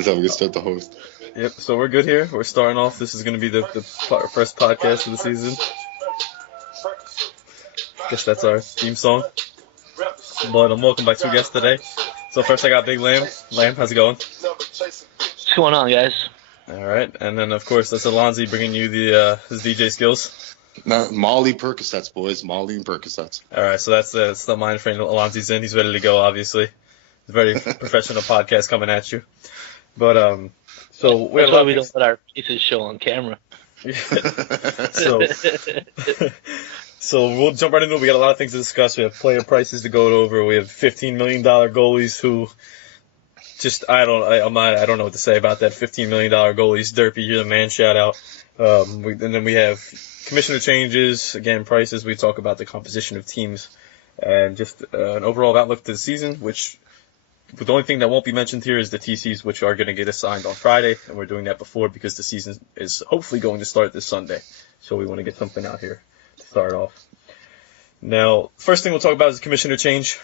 That's how we can start the host. Yep, so we're good here. We're starting off. This is going to be the first podcast of the season. Guess that's our theme song. But I'm welcome by two guests today. So first I got Big Lamb. Lamb, how's it going? What's going on, guys? All right, and then of course that's Alonzi bringing you his DJ skills. Molly Percocets, boys. Molly and Percocets. All right, so that's the mind frame Alonzi's in. He's ready to go, obviously. It's a very professional podcast coming at you. But so that's why we don't let our faces show on camera. So we'll jump right into it. We got a lot of things to discuss. We have player prices to go over. We have $15 million goalies who just I don't know what to say about that $15 million goalies. Derpy, you're the man. Shout out. And then we have commissioner changes, again prices. We talk about the composition of teams and just an overall outlook to the season. Which the only thing that won't be mentioned here is the TCs, which are going to get assigned on Friday, and we're doing that before because the season is hopefully going to start this Sunday. So we want to get something out here to start off. Now, first thing we'll talk about is the commissioner change.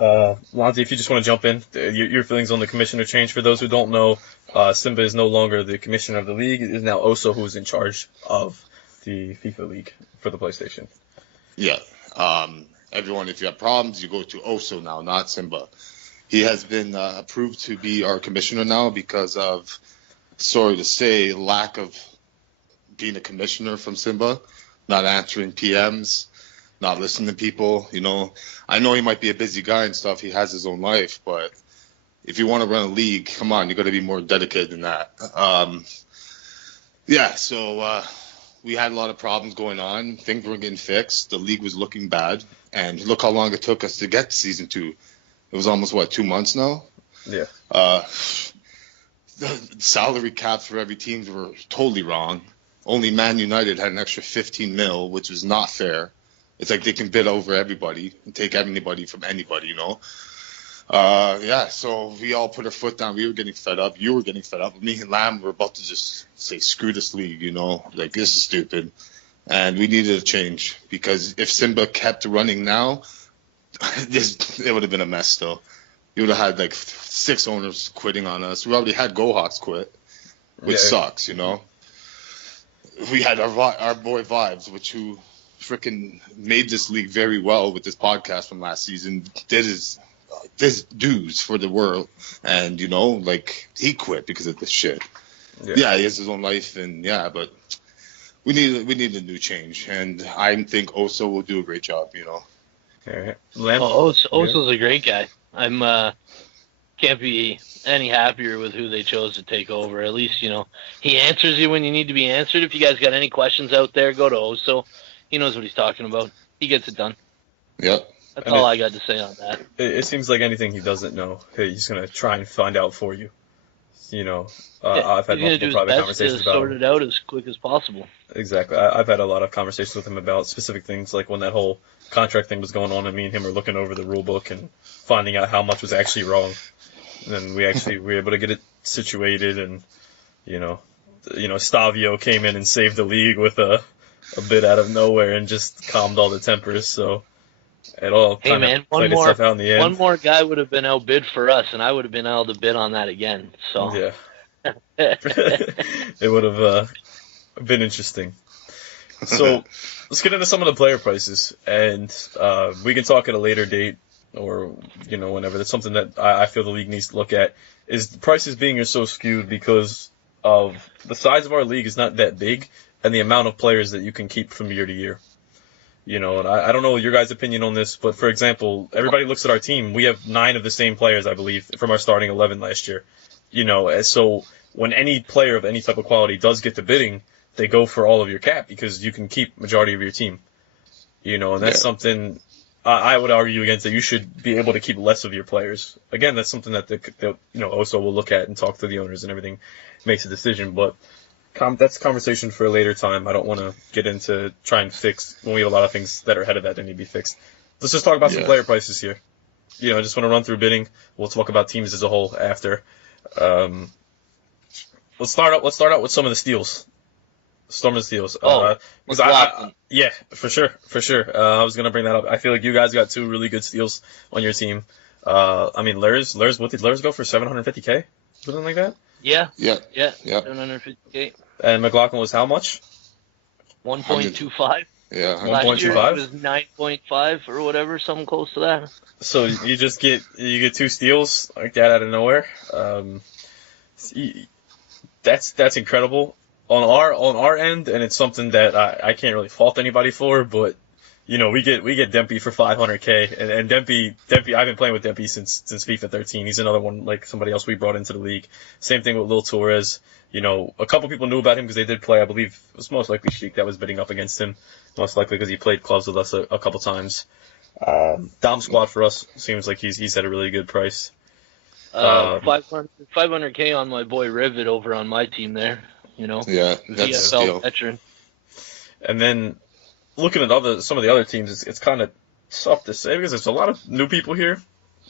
Lonzy, if you just want to jump in, your feelings on the commissioner change. For those who don't know, Simba is no longer the commissioner of the league. It is now Oso who is in charge of the FIFA league for the PlayStation. Yeah. Everyone, if you have problems, you go to Oso now, not Simba. He has been approved to be our commissioner now because of, sorry to say, lack of being a commissioner from Simba, not answering PMs, not listening to people. You know, I know he might be a busy guy and stuff. He has his own life, but if you want to run a league, come on, you got to be more dedicated than that. So we had a lot of problems going on. Things weren't getting fixed. The league was looking bad. And look how long it took us to get to season 2. It was almost, 2 months now? Yeah. The salary caps for every team were totally wrong. Only Man United had an extra 15 mil, which was not fair. It's like they can bid over everybody and take anybody from anybody, you know? So we all put our foot down. We were getting fed up. You were getting fed up. Me and Lamb were about to just say, screw this league, you know? Like, this is stupid. And we needed a change because if Simba kept running now, it would have been a mess still. You would have had 6 owners quitting on us. We already had GoHawks quit, which sucks, you know? We had our boy Vibes, who freaking made this league very well with this podcast from last season, did his dues for the world, and you know, he quit because of this shit. Yeah, he has his own life, and but we need a new change, and I think Oso will do a great job. You know. Oso's a great guy. I'm can't be any happier with who they chose to take over. At least, you know, he answers you when you need to be answered. If you guys got any questions out there, go to Oso. He knows what he's talking about. He gets it done. Yep. That's all I got to say on that. It seems like anything he doesn't know, he's going to try and find out for you. You know, I've had multiple private conversations about it. Sort it out as quick as possible. Exactly. I've had a lot of conversations with him about specific things, like when that whole contract thing was going on, and me and him were looking over the rule book and finding out how much was actually wrong. And then we were able to get it situated, and you know, Stavio came in and saved the league with a bit out of nowhere and just calmed all the tempers. So it all kind of played itself out in the end. One more guy would have been outbid for us, and I would have been able to bid on that again. So yeah, it would have been interesting. So let's get into some of the player prices, and we can talk at a later date, or you know, whenever. That's something that I feel the league needs to look at. Is the prices being so skewed because of the size of our league is not that big, and the amount of players that you can keep from year to year. You know, and I don't know your guys' opinion on this, but for example, everybody looks at our team. We have 9 of the same players, I believe, from our starting 11 last year. You know, and so when any player of any type of quality does get the bidding, they go for all of your cap because you can keep majority of your team. You know, and that's something I would argue against, that you should be able to keep less of your players. Again, that's something that Oso will look at and talk to the owners and everything, makes a decision, but that's a conversation for a later time. I don't want to get into trying to fix when we have a lot of things that are ahead of that need to be fixed. Let's just talk about some player prices here. You know, I just want to run through bidding. We'll talk about teams as a whole after. Let's start out with some of the steals. Storm of the Steals. Yeah, for sure. I was gonna bring that up. I feel like you guys got 2 really good steals on your team. I mean, Lurs, what did Lurs go for? $750K? Something like that? Yeah. Yeah. 750K. And McLaughlin was how much? 1.25. Yeah. Last year 1.25? it was 9.5 or whatever, something close to that. So you get 2 steals like that out of nowhere. That's incredible on our end, and it's something that I can't really fault anybody for. But we get Derpy for 500K, and Derpy I've been playing with Derpy since FIFA 13. He's another one like somebody else we brought into the league. Same thing with Lil Torres. A couple people knew about him because they did play. I believe it was most likely Sheik that was bidding up against him, most likely because he played clubs with us a couple times. Dom squad for us seems like he's at a really good price. 500K on my boy Rivet over on my team there. Yeah, that's a steal. Veteran. And then looking at some of the other teams, it's kind of tough to say because there's a lot of new people here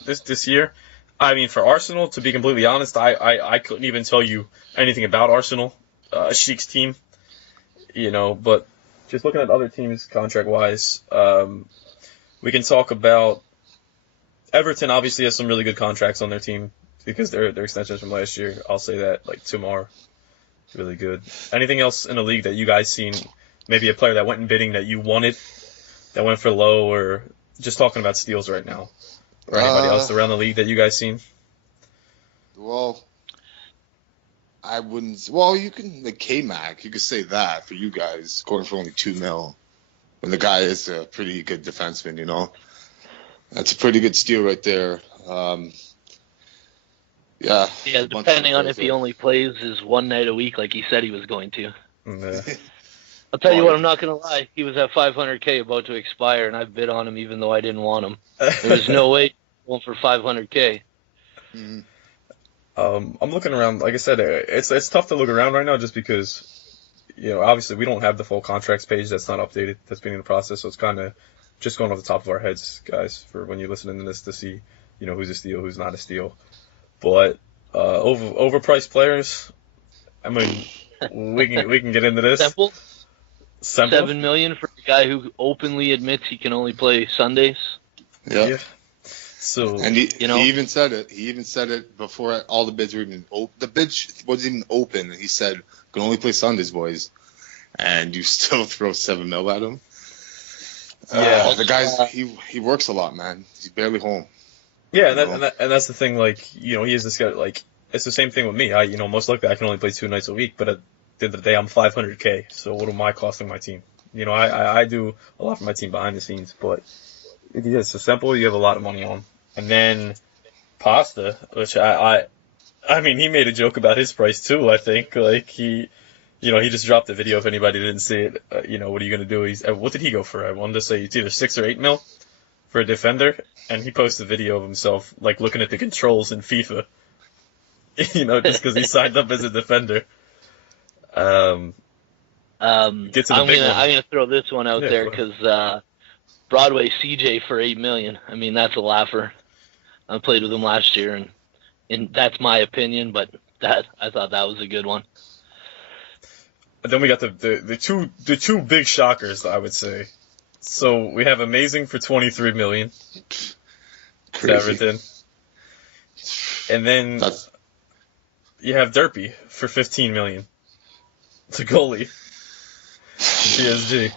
this year. I mean, for Arsenal, to be completely honest, I couldn't even tell you anything about Arsenal, Sheik's team, but just looking at other teams contract-wise, we can talk about Everton obviously has some really good contracts on their team because their extensions from last year. I'll say that, like Tumar, really good. Anything else in the league that you guys seen, maybe a player that went in bidding that you wanted, that went for low, or just talking about steals right now? Or anybody else around the league that you guys seen? Well, I wouldn't. Well, you can like K-Mac. You could say that for you guys, going for only $2 million. When the guy is a pretty good defenseman, that's a pretty good steal right there. Yeah. Yeah, depending on if he only plays his one night a week, like he said he was going to. Yeah. I'll tell you what, I'm not gonna lie. He was at 500K about to expire, and I bid on him even though I didn't want him. There was no way going for 500K. Mm-hmm. I'm looking around. Like I said, it's tough to look around right now just because, obviously we don't have the full contracts page. That's not updated. That's been in the process, so it's kind of just going off the top of our heads, guys, for when you're listening to this to see, who's a steal, who's not a steal. But overpriced players. I mean, we can get into this. Simple. $7 million for a guy who openly admits he can only play Sundays. Yeah. So, and he even said it. He even said it before all the bids were even open. The bid wasn't even open. He said, "Can only play Sundays, boys." And you still throw $7 million at him. Yeah, the guy's he works a lot, man. He's barely home. Yeah, and that's the thing. Like, he is this guy. Like, it's the same thing with me. Most likely I can only play 2 nights a week, but at the end of the day, I'm 500K. So what am I costing my team? I do a lot for my team behind the scenes, but it's so simple. You have a lot of money on, and then Pasta, which I mean, he made a joke about his price too. I think like he just dropped the video. If anybody didn't see it, what are you gonna do? What did he go for? I wanted to say it's either 6 or 8 mil for a defender, and he posted a video of himself like looking at the controls in FIFA. Just because he signed up as a defender. I'm gonna throw this one out there because Broadway CJ for $8 million. I mean, that's a laugher. I played with him last year, and that's my opinion, but I thought that was a good one. And then we got the two big shockers, I would say. So we have Amazing for $23 million. Crazy. Everton. And then you have Derpy for $15 million. It's a goalie. PSG.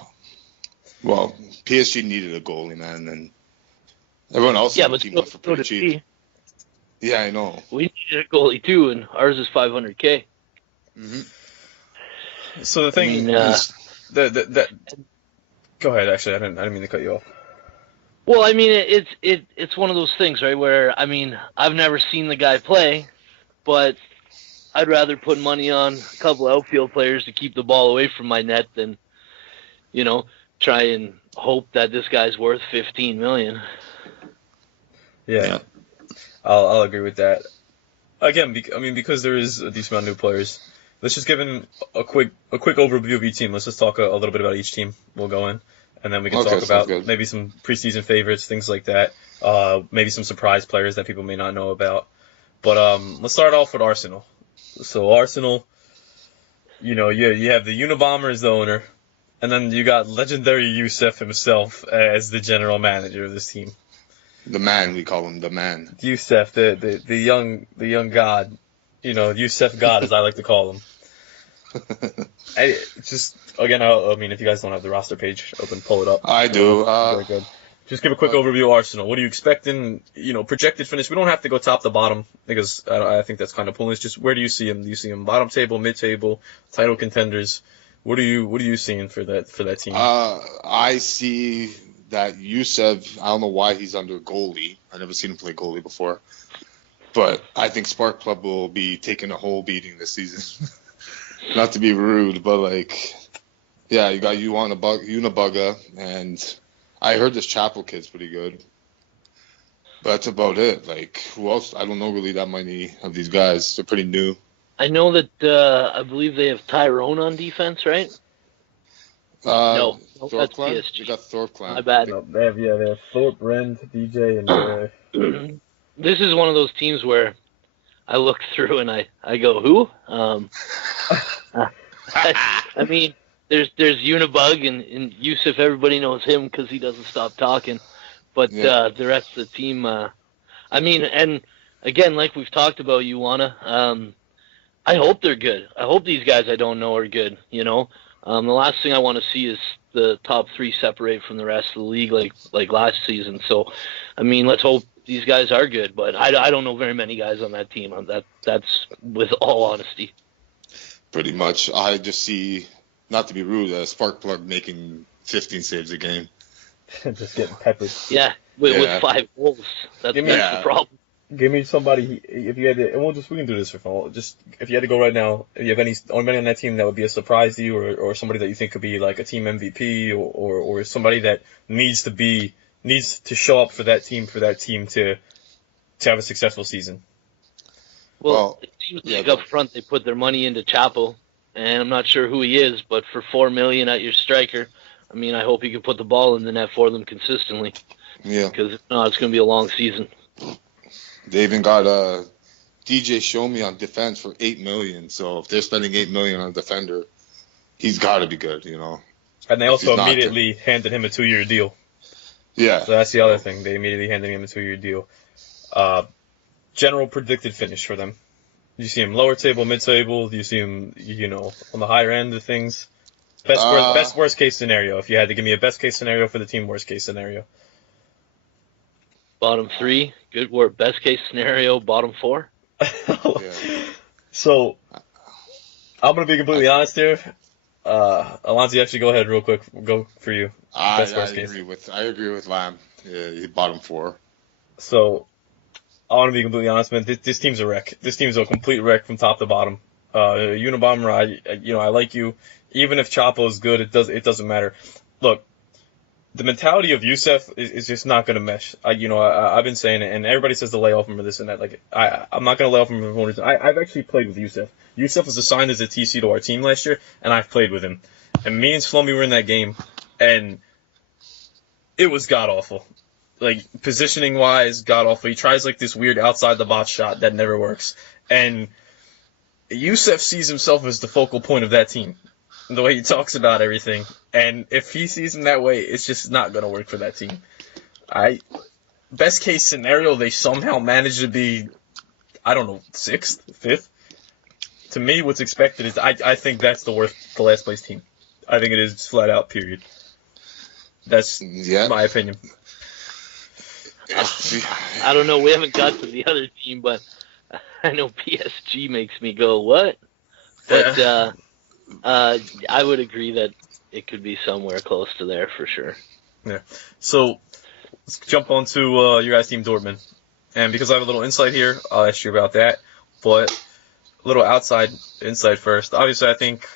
Well, PSG needed a goalie, man, and everyone else on the team went for pretty cheap. Yeah, I know. We needed a goalie too, and ours is 500K. Mm-hmm. So the thing, go ahead. Actually, I didn't mean to cut you off. Well, I mean, it's one of those things, right? Where I mean, I've never seen the guy play, but I'd rather put money on a couple of outfield players to keep the ball away from my net than, try and hope that this guy's worth $15 million. Yeah. I'll agree with that. Again, because there is a decent amount of new players. Let's just give a quick overview of each team. Let's just talk a little bit about each team. We'll go in, and then we can talk about maybe some preseason favorites, things like that. Maybe some surprise players that people may not know about. But let's start off with Arsenal. So Arsenal, you have the Unabomber as the owner, and then you got legendary Youssef himself as the general manager of this team. The man, we call him the man. Youssef, the young god. Youssef God, as I like to call him. I mean, if you guys don't have the roster page open, pull it up. I do. Very good. Just give a quick overview of Arsenal. What are you expecting? Projected finish. We don't have to go top to bottom because I think that's kind of pointless. Just where do you see them? Do you see them bottom table, mid table, title contenders? What are you seeing for that team? I see that Youssef. I don't know why he's under goalie. I never seen him play goalie before, but I think Spark Club will be taking a whole beating this season. Not to be rude, but yeah, you got Unibugga, and I heard this Chapel kid's pretty good. But that's about it. Who else? I don't know really that many of these guys. They're pretty new. I know that I believe they have Tyrone on defense, right? No, that's PSG. You got Thorpe Clan. My bad. No, they have Thorpe, Rend, DJ, and This is one of those teams where I look through and I go, who? I mean, there's Unibug and Yusuf. Everybody knows him because he doesn't stop talking. But the rest of the team, I mean, and again, like we've talked about, I hope they're good. I hope these guys I don't know are good. The last thing I want to see is the top three separate from the rest of the league like last season. So, I mean, let's hope these guys are good. But I don't know very many guys on that team. That's with all honesty. Pretty much. I just see, not to be rude, Sparkplug making 15 saves a game. Just getting peppered. Yeah, with 5 goals. That's the problem. Give me somebody, if you had to, and we can do this for fun. Just, if you had to go right now, if you have anybody on that team that would be a surprise to you, or somebody that you think could be like a team MVP, or somebody that needs to show up for that team to have a successful season. Well, it seems like up front they put their money into Chapel, and I'm not sure who he is, but for $4 million at your striker, I mean, I hope he can put the ball in the net for them consistently. Yeah. Because if not, it's going to be a long season. They even got DJ Show Me on defense for $8 million. So if they're spending $8 million on a defender, he's got to be good, And they also immediately handed him a 2-year deal. Yeah. So that's the other thing. They immediately handed him a 2-year deal. General predicted finish for them. Do you see him lower table, mid table? Do you see him, on the higher end of things? Best worst case scenario. If you had to give me a best case scenario for the team, worst case scenario. Bottom 3, good work. Best case scenario, bottom 4. So, I'm going to be completely honest here. Alonso, actually, go ahead real quick. Go for you. I agree with Lamb. Yeah, bottom 4. So, I want to be completely honest, man. This team's a wreck. This team's a complete wreck from top to bottom. Unabomber, I like you. Even if Chapo is good, it doesn't matter. Look, the mentality of Youssef is just not going to mesh. I've been saying it, and everybody says to lay off him or this and that. I'm not going to lay off him for one reason. I've actually played with Youssef. Youssef was assigned as a TC to our team last year, and I've played with him. And me and Slumby were in that game, and it was god-awful. Positioning-wise, god-awful. He tries, this weird outside-the-box shot that never works. And Youssef sees himself as the focal point of that team, the way he talks about everything. And if he sees him that way, it's just not going to work for that team. Best case scenario, they somehow manage to be, 6th, 5th. To me, what's expected is, I think that's the last place team. I think it is flat out, period. That's my opinion. I don't know. We haven't got to the other team, but I know PSG makes me go, what? But I would agree that it could be somewhere close to there for sure. Yeah. So let's jump on to your guys' team, Dortmund. And because I have a little insight here, I'll ask you about that. But a little outside insight first. Obviously, I think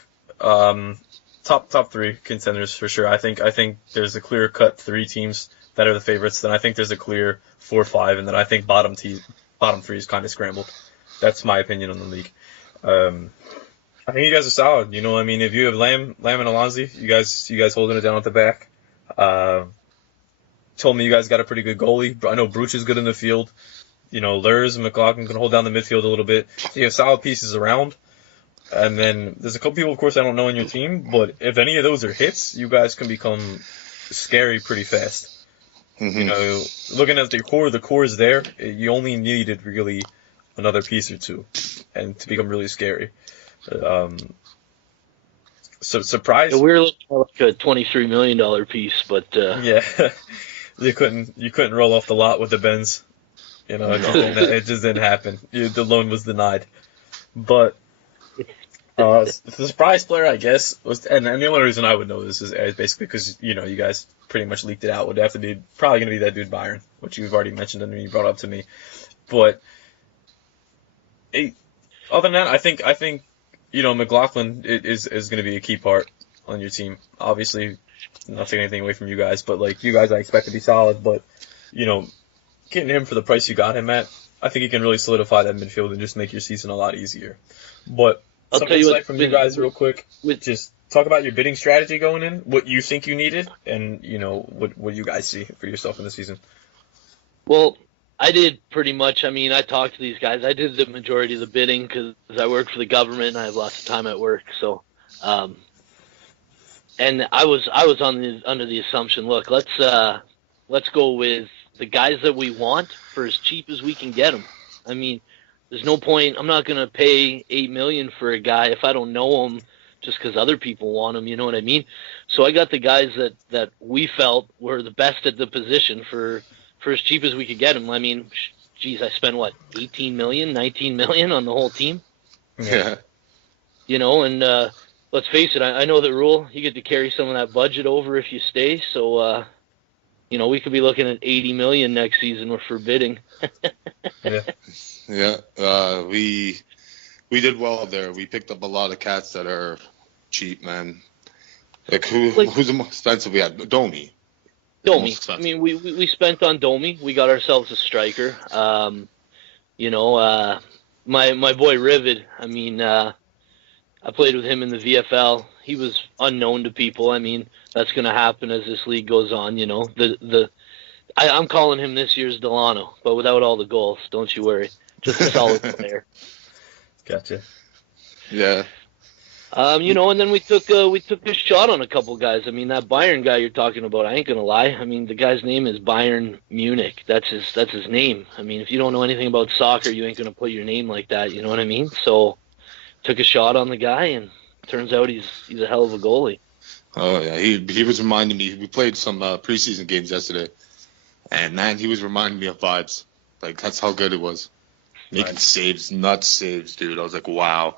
top 3 contenders for sure. I think there's a clear-cut 3 teams that are the favorites. Then I think there's a clear 4-5, and then I think bottom 3 is kind of scrambled. That's my opinion on the league. I think you guys are solid. If you have Lamb and Alonzi, you guys holding it down at the back. Told me you guys got a pretty good goalie. I know Bruch is good in the field. Lurs and McLaughlin can hold down the midfield a little bit. So you have solid pieces around. And then there's a couple people, of course, I don't know on your team, but if any of those are hits, you guys can become scary pretty fast. Mm-hmm. Looking at the core is there. You only needed really another piece or two, and to become really scary. So surprise. Yeah, we're looking at like a $23 million piece, but Yeah, you couldn't roll off the lot with the Benz. You know, it just didn't happen. The loan was denied. But the surprise player, I guess, was, and the only reason I would know this is basically because you guys pretty much leaked it out. Would have to be probably going to be that dude Byron, which you've already mentioned and you brought up to me. But other than that, I think McLaughlin is going to be a key part on your team. Obviously, not taking anything away from you guys, but like you guys, I expect to be solid. But getting him for the price you got him at, I think he can really solidify that midfield and just make your season a lot easier. But I'll some tell you insight what, from you guys real quick. Just talk about your bidding strategy going in, what you think you needed, and what you guys see for yourself in the season. Well, I did pretty much. I mean, I talked to these guys. I did the majority of the bidding because I work for the government and I have lots of time at work. So, and I was under the assumption, look, let's go with the guys that we want for as cheap as we can get them. I mean, there's no point. I'm not going to pay $8 million for a guy if I don't know him just because other people want him. You know what I mean? So I got the guys that we felt were the best at the position for as cheap as we could get him. I mean, geez, I spent 18 million, 19 million on the whole team. Yeah. And let's face it, I know the rule. You get to carry some of that budget over if you stay. So, we could be looking at 80 million next season for bidding. Yeah. Yeah. We did well there. We picked up a lot of cats that are cheap, man. Like who's the most expensive we had? Domi. I mean, we spent on Domi. We got ourselves a striker. My boy Rivid. I mean, I played with him in the VFL. He was unknown to people. I mean, that's going to happen as this league goes on. I'm calling him this year's Delano, but without all the goals. Don't you worry. Just a solid player. Gotcha. Yeah. And then we took a shot on a couple guys. I mean, that Bayern guy you're talking about, I ain't gonna lie. I mean, the guy's name is Bayern Munich. That's his name. I mean, if you don't know anything about soccer, you ain't gonna put your name like that. You know what I mean? So, took a shot on the guy, and turns out he's a hell of a goalie. Oh yeah, he was reminding me. We played some preseason games yesterday, and man, he was reminding me of vibes. Like that's how good it was. Making saves, nuts saves, dude. I was like, wow.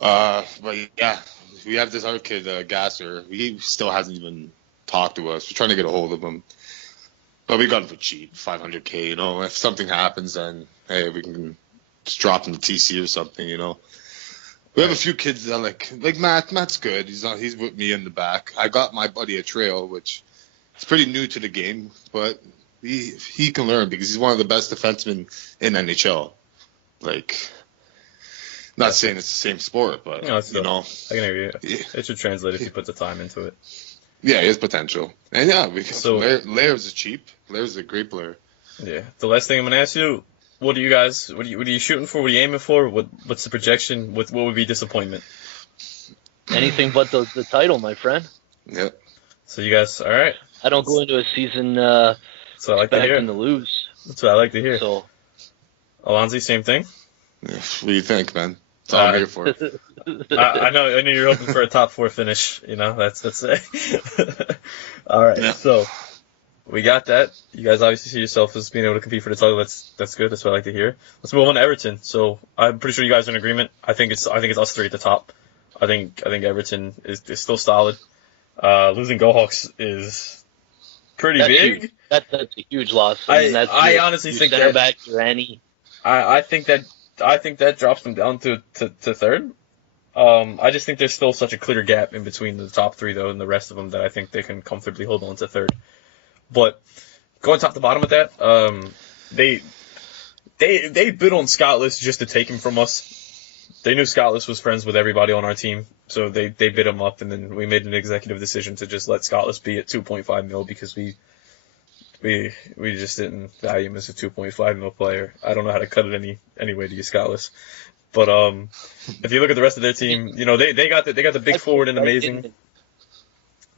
But yeah, we have this other kid, Gasser. He still hasn't even talked to us. We're trying to get a hold of him, but we got him for cheap, $500K. If something happens, then hey, we can just drop him to TC or something. We have a few kids that like Matt. Matt's good. He's with me in the back. I got my buddy a trail, which is pretty new to the game, but he can learn because he's one of the best defensemen in NHL. Like. Not saying it's the same sport, but, I can hear you. It should translate if you put the time into it. Yeah, he has potential. And yeah, because Lairs is cheap. Lairs is a great player. Yeah. The last thing I'm going to ask you, what are you shooting for? What are you aiming for? What's the projection? What would be disappointment? Anything but the title, my friend. Yeah. So you guys, all right. I don't go into a season so I like expecting to lose. That's what I like to hear. So, Alonzi, same thing? Yeah, what do you think, man? That's all I'm here for. I know you're hoping for a top 4 finish. That's it. All right, So we got that. You guys obviously see yourself as being able to compete for the title. That's good. That's what I like to hear. Let's move on to Everton. So I'm pretty sure you guys are in agreement. I think it's us three at the top. I think Everton is still solid. Losing Gohawks is pretty big. Huge. That's a huge loss. I honestly think center that back to any. I think that drops them down to third. I just think there's still such a clear gap in between the top 3 though and the rest of them that I think they can comfortably hold on to third. But going top to bottom with that, they bid on Scottless just to take him from us. They knew Scottless was friends with everybody on our team, so they bid him up, and then we made an executive decision to just let Scottless be at 2.5 mil because we just didn't value him as a 2.5 mil player. I don't know how to cut it any way to you, Scottless. But if you look at the rest of their team, they got the big forward and amazing.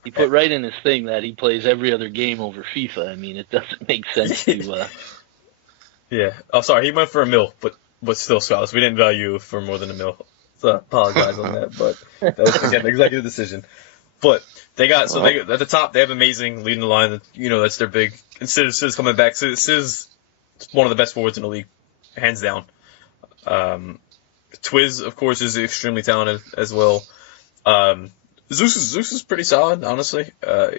He put right in his thing that he plays every other game over FIFA. I mean, it doesn't make sense to. Yeah. Oh, sorry. He went for a mil, but but still scholars. We didn't value you for more than $1 million. So I apologize on that, but that was, again, an executive decision. But they got, so they, at the top, they have amazing leading the line. You know, that's their big, and Sis coming back. Sis is one of the best forwards in the league, hands down. Twiz, of course, is extremely talented as well. Zeus is pretty solid, honestly.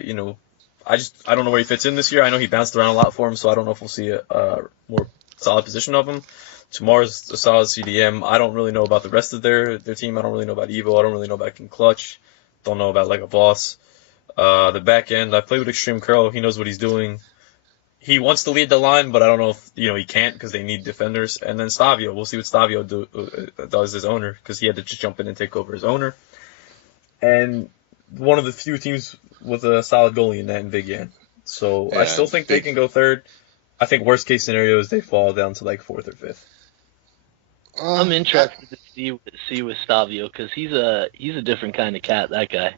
You know, I don't know where he fits in this year. I know he bounced around a lot for him, so I don't know if we'll see a more solid position of him. Tamar's a solid CDM. I don't really know about the rest of their team. I don't really know about Evo. I don't really know about King Clutch. Don't know about like a Voss. The back end, I played with Extreme Curl. He knows what he's doing. He wants to lead the line, but I don't know if, you know, he can't because they need defenders. And then Stavio. We'll see what Stavio does as owner, because he had to just jump in and take over as owner. And one of the few teams with a solid goalie in that in Big Yan. So yeah, I still think they can go third. I think worst case scenario is they fall down to like 4th or 5th. I'm interested to see with Stavio, because he's a different kind of cat. That guy.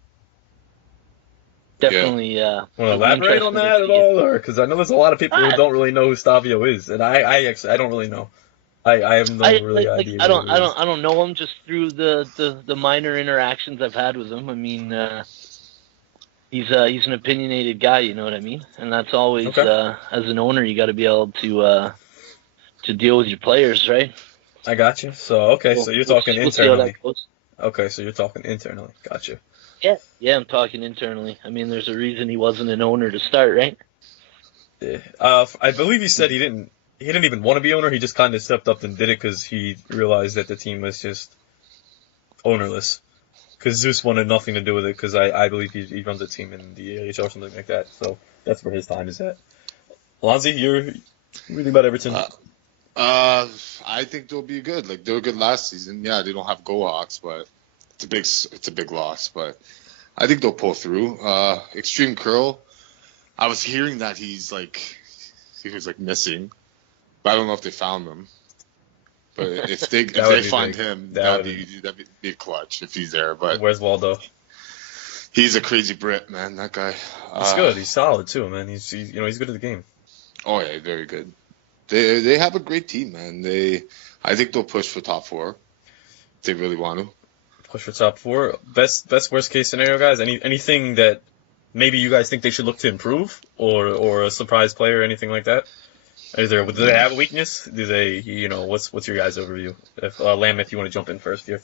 Definitely. Want to elaborate on that at all, or because I know there's a lot of people who don't really know who Stavio is, and I actually don't really know. I have no idea. I don't know him just through the minor interactions I've had with him. I mean, he's an opinionated guy. You know what I mean? And that's always as an owner, you got to be able to deal with your players, right? I got you. So so you're talking internally. Okay, so you're talking internally. Gotcha. Yeah, I'm talking internally. I mean, there's a reason he wasn't an owner to start, right? Yeah. I believe he said he didn't even want to be owner. He just kind of stepped up and did it because he realized that the team was just ownerless. Because Zeus wanted nothing to do with it, because I believe he runs a team in the AHL or something like that. So that's where his time is at. Lonzy, you're reading about Everton. I think they'll be good. Like, they were good last season. Yeah, they don't have Gohawks, but it's a big loss. But I think they'll pull through. Extreme Curl, I was hearing that he was missing, but I don't know if they found him. But if they find him, that'd be clutch if he's there. But where's Waldo? He's a crazy Brit, man. That guy. He's good. He's solid too, man. He's good at the game. Oh yeah, very good. They have a great team, man. I think they'll push for top 4. If they really want to. Push for top 4. Best worst case scenario, guys. Anything that maybe you guys think they should look to improve, or a surprise player, or anything like that? Do they have a weakness? Do they, what's your guys' overview? If Lamb, if you want to jump in first here.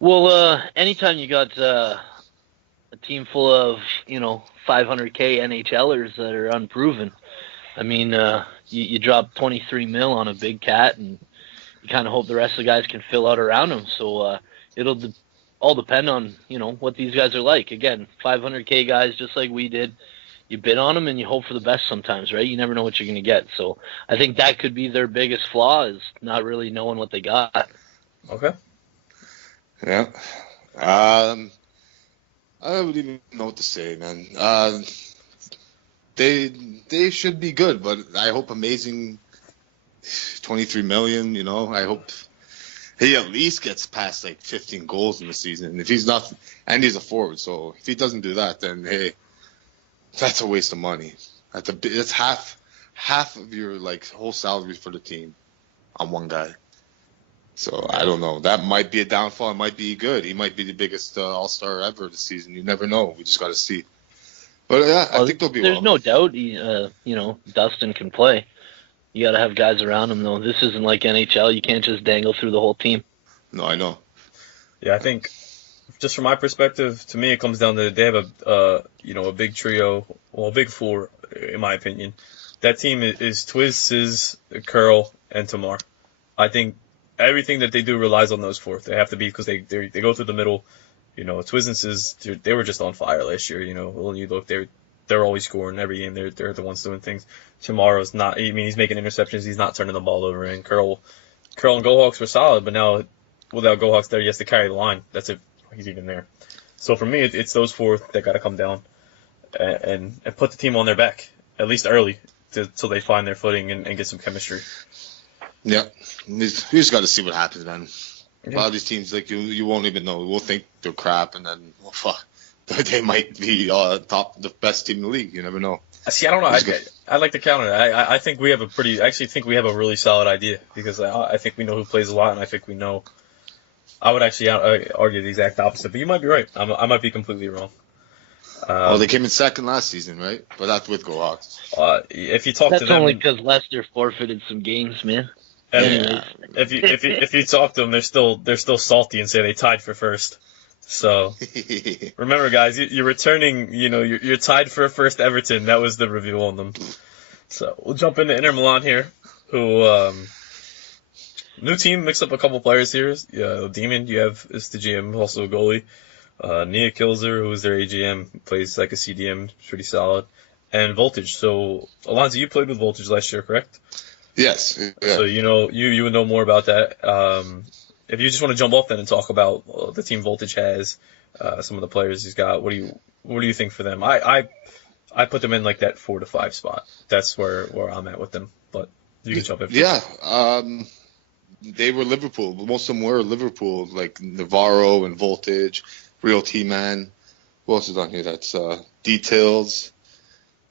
Well, anytime you got a team full of 500K NHLers that are unproven, I mean, you drop 23 mil on a big cat, and you kind of hope the rest of the guys can fill out around him. So it'll all depend on what these guys are like. Again, 500K guys, just like we did. You bid on them and you hope for the best sometimes, right? You never know what you're going to get. So I think that could be their biggest flaw, is not really knowing what they got. Okay. Yeah. I don't even know what to say, man. They should be good, but I hope amazing 23 million, I hope he at least gets past like 15 goals in the season. If he's not, and he's a forward, so if he doesn't do that, then hey, that's a waste of money. That's half of your whole salary for the team on one guy. So I don't know. That might be a downfall. It might be good. He might be the biggest all-star ever this season. You never know. We just got to see. But yeah, I think they'll be. There's no doubt. Dustin can play. You got to have guys around him, though. This isn't like NHL. You can't just dangle through the whole team. No, I know. Yeah, I think just from my perspective, to me, it comes down to they have a big trio, well, a big 4, in my opinion. That team is Twiz, Sizz, Curl, and Tamar. I think everything that they do relies on those 4. They have to be, because they go through the middle. Twiz and Sizz, they were just on fire last year. When you look, they're always scoring every game. They're the ones doing things. Tomorrow's not. I mean, he's making interceptions. He's not turning the ball over. And Curl and Gohawks were solid, but now without Gohawks there, he has to carry the line. That's if he's even there. So for me, it's those 4 that got to come down and put the team on their back, at least early, till they find their footing and get some chemistry. Yeah, we just got to see what happens, man. Yeah. A lot of these teams, you won't even know. We'll think they're crap, and then they might be the best team in the league. You never know. See, I don't know. I'd like to counter that. I think we have I actually think we have a really solid idea because I think we know who plays a lot, and I think we know. I would actually argue the exact opposite, but you might be right. I might be completely wrong. Well, they came in second last season, right? But that's with Go Hawks. If you talk That's to them, only because Leicester forfitered some games, man. and if you talk to them, they're still salty and say they tied for first. So remember, guys, you're returning. You're tied for first. Everton. That was the review on them. So we'll jump into Inter Milan here, who new team, mixed up a couple players here. Demon, you have is the GM, also a goalie. Nia Kilzer, who is their AGM, plays like a CDM, pretty solid. And Voltage. So, Alonso, you played with Voltage last year, correct? Yes. Yeah. So you would know more about that. If you just want to jump off then and talk about the team Voltage has, some of the players he's got, what do you think for them? I put them in like that 4 to 5 spot. That's where I'm at with them. But you can jump in. Yeah. They were Liverpool. Most of them were Liverpool, like Navarro and Voltage. Real T-Man. Who else is on here? That's Details,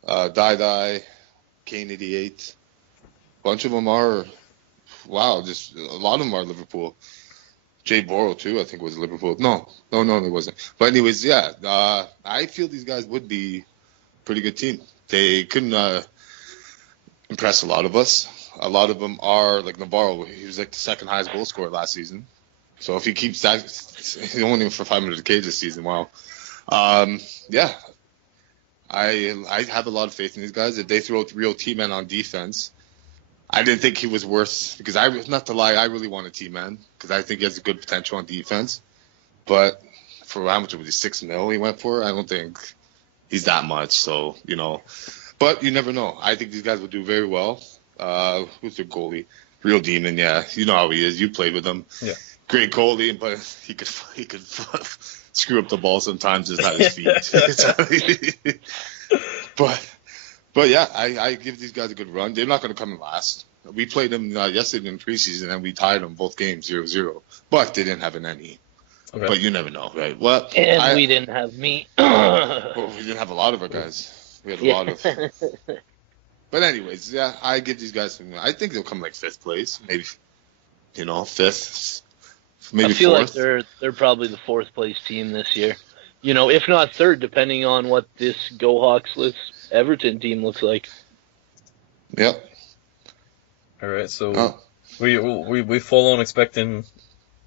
Dai, Kane 88. Bunch of them are, just a lot of them are Liverpool. Jay Borrow, too, I think was Liverpool. No, it wasn't. But anyways, yeah, I feel these guys would be a pretty good team. They couldn't impress a lot of us. A lot of them are, like Navarro, he was like the second highest goal scorer last season. So if he keeps that, he only went for 500K this season. Wow. Yeah. I have a lot of faith in these guys. If they throw real T-Man on defense, I didn't think he was worth, because not to lie, I really want a T-Man because I think he has a good potential on defense. But for how much was he, 6 mil he went for? I don't think he's that much. So, but you never know. I think these guys will do very well. Who's their goalie? Real Demon, yeah. You know how he is. You played with him. Yeah. Great goalie, but he could screw up the ball sometimes. Just not his feet. but yeah, I give these guys a good run. They're not going to come in last. We played them yesterday in preseason, and we tied them both games 0-0. But they didn't have an any. Okay. But you never know, right? Well, we didn't have me. Well, we didn't have a lot of our guys. We had a lot of. But anyways, yeah, I give these guys some. I think they'll come like 5th place, maybe. 5th. Maybe I feel 4th. like they're probably the 4th place team this year. If not 3rd, depending on what this Go Hawks-less Everton team looks like. Yep. All right, so we full on expecting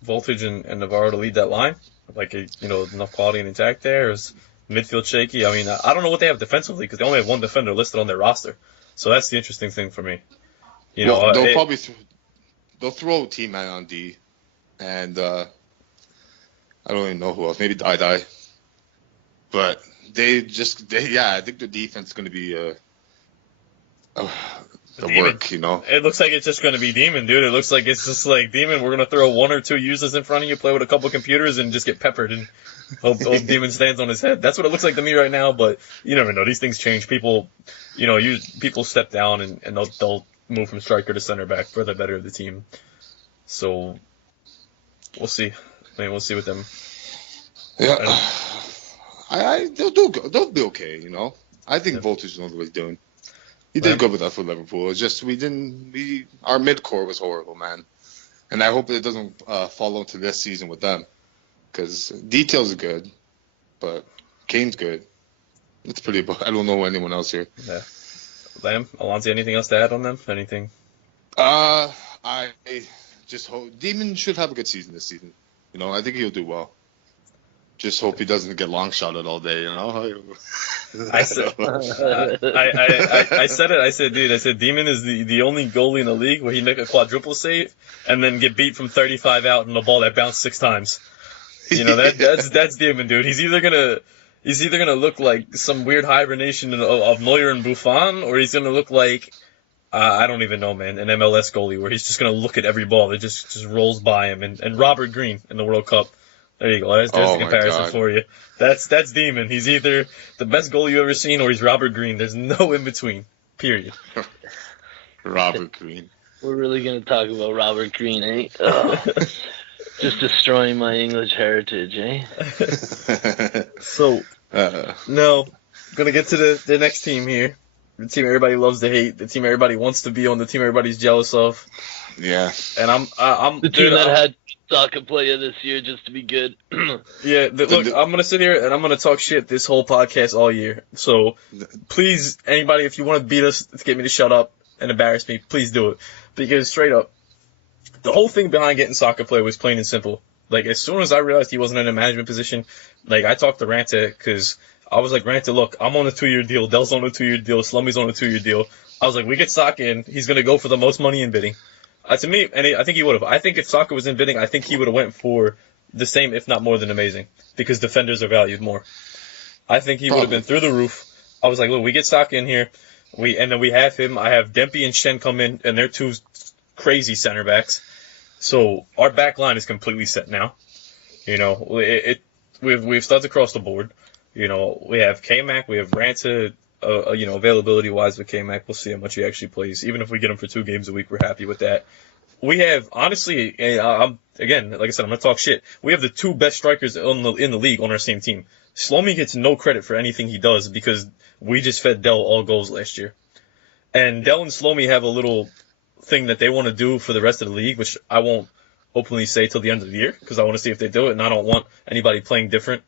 Voltage and Navarro to lead that line, like enough quality and attack there. Is midfield shaky? I mean, I don't know what they have defensively because they only have one defender listed on their roster, so that's the interesting thing for me. They'll probably they'll throw T-Man on D. And I don't even know who else. Maybe Dai. But I think the defense is going to be the work, It looks like it's just going to be Demon, dude. It looks like it's just like, Demon, we're going to throw 1 or 2 users in front of you, play with a couple computers, and just get peppered and hope Demon stands on his head. That's what it looks like to me right now, but you never know. These things change. People, people step down, and they'll move from striker to center back for the better of the team. So we'll see. We'll see with them. Yeah, they'll be okay. I think Voltage knows what he's doing. He did good with us for Liverpool. It's just our mid-core was horrible, man. And I hope it doesn't fall into this season with them. Because Details are good, but Kane's good. It's pretty. I don't know anyone else here. Yeah. Lamb, Alonso, anything else to add on them? Anything? I just hope Demon should have a good season this season. I think he'll do well. Just hope he doesn't get long shotted all day. I said it. I said, dude. Demon is the only goalie in the league where he make a quadruple save and then get beat from 35 out in a ball that bounced 6 times. That's Demon, dude. He's either gonna look like some weird hibernation of Neuer and Buffon, or he's gonna look like I don't even know, man, an MLS goalie where he's just gonna look at every ball that just rolls by him. And Robert Green in the World Cup. There you go. There's the comparison for you. That's Demon. He's either the best goalie you've ever seen or he's Robert Green. There's no in between. Period. Robert Green. We're really gonna talk about Robert Green, eh? Oh. Just destroying my English heritage, eh? So, no. Gonna get to the next team here. the team everybody loves to hate, the team everybody wants to be on, the team everybody's jealous of. Yeah. And I'm the team that had soccer player this year just to be good. Yeah, look, I'm going to sit here and I'm going to talk shit this whole podcast all year. So please, anybody, if you want to beat us to get me to shut up and embarrass me, please do it. Because straight up, the whole thing behind getting soccer player was plain and simple. Like, as soon as I realized he wasn't in a management position, like, I talked to Ranta because I was like, Ranta, look, I'm on a 2-year deal. Dell's on a 2-year deal. Slummy's on a 2-year deal. I was like, we get Saka in. He's going to go for the most money in bidding. To me, and I think he would have. I think if Saka was in bidding, I think he would have went for the same, if not more than amazing, because defenders are valued more. I think he would have been through the roof. I was like, look, we get Saka in here, and then we have him. I have Derpy and Shen come in, and they're two crazy center backs. So our back line is completely set now. You know, we've studs across the board. You know, we have K-Mac, we have Ranta. You know, availability wise with K-Mac, we'll see how much he actually plays. Even if we get him for 2 games a week, we're happy with that. We have, honestly, again, like I said, I'm going to talk shit. We have the 2 best strikers in the league on our same team. Slomy gets no credit for anything he does because we just fed Dell all goals last year. And Dell and Slomy have a little thing that they want to do for the rest of the league, which I won't openly say till the end of the year because I want to see if they do it, and I don't want anybody playing different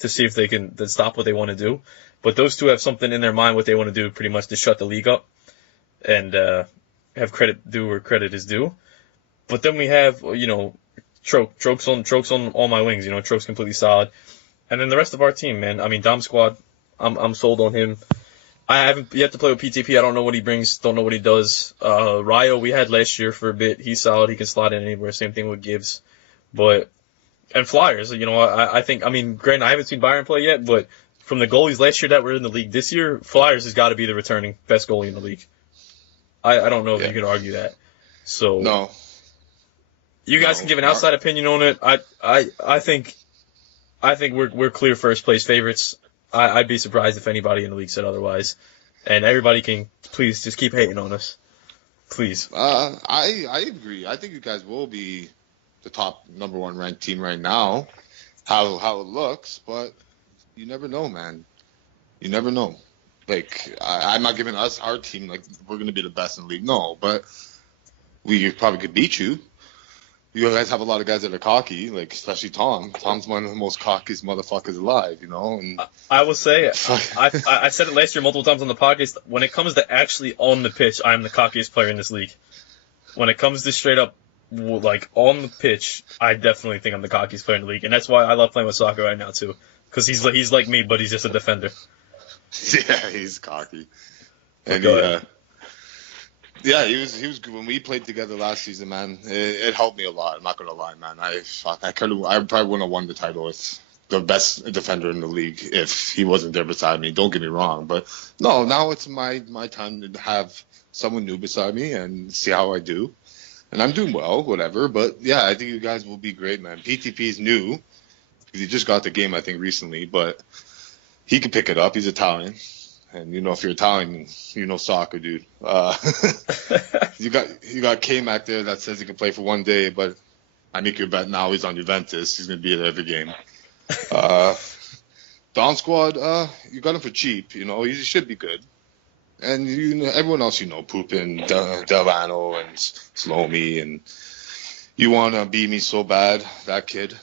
to see if they can stop what they want to do. But those 2 have something in their mind what they want to do pretty much to shut the league up and have credit due where credit is due. But then we have, you know, Troke's on all my wings. You know, Troke's completely solid. And then the rest of our team, man. I mean, Dom Squad, I'm sold on him. I haven't yet to play with PTP. I don't know what he brings. Don't know what he does. Ryo, we had last year for a bit. He's solid. He can slide in anywhere. Same thing with Gibbs. And Flyers, you know, I think, I mean, granted, I haven't seen Byron play yet, but from the goalies last year that were in the league this year, Flyers has got to be the returning best goalie in the league. I don't know if you can argue that. So no, you guys can give an outside opinion on it. I think we're clear first place favorites. I'd be surprised if anybody in the league said otherwise. And everybody can please just keep hating on us, please. I agree. I think you guys will be the top number 1 ranked team right now. How it looks, but. You never know, man. You never know. Like, I'm not giving us, our team, like, we're going to be the best in the league. No, but we probably could beat you. You guys have a lot of guys that are cocky, like, especially Tom. Tom's one of the most cockiest motherfuckers alive, you know? And I will say, I said it last year multiple times on the podcast, when it comes to actually on the pitch, I'm the cockiest player in this league. When it comes to straight up, like, on the pitch, I definitely think I'm the cockiest player in the league. And that's why I love playing with soccer right now, too. Because he's like me, but he's just a defender. Yeah, he's cocky. And he was good. When we played together last season, man, it helped me a lot. I'm not gonna lie, man. I probably wouldn't have won the title with the best defender in the league if he wasn't there beside me. Don't get me wrong, but no, now it's my time to have someone new beside me and see how I do. And I'm doing well, whatever. But yeah, I think you guys will be great, man. PTP's new. He just got the game, I think, recently, but he can pick it up. He's Italian. And, you know, if you're Italian, you know soccer, dude. You got K-Mac there that says he can play for 1 day, but I make you a bet now he's on Juventus. He's going to be at every game. Don Squad, you got him for cheap. You know, he should be good. And you know, everyone else, you know, Poopin, Delano, and Slomy, and you want to beat me so bad, that kid.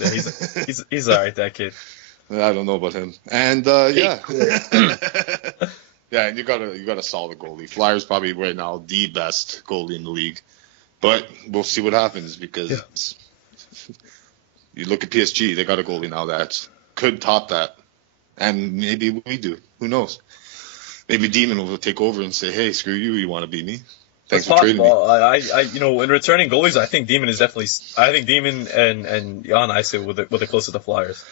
Yeah, he's all right, that kid. I don't know about him. And yeah, yeah, and you got a solid goalie. Flyers probably right now the best goalie in the league, but we'll see what happens because you look at PSG, they got a goalie now that could top that, and maybe we do. Who knows? Maybe Demon will take over and say, "Hey, screw you! You want to beat me? Thanks for trading me." You know, in returning goalies, I think Demon is definitely. I think Demon and Jan Ice with the closest to Flyers.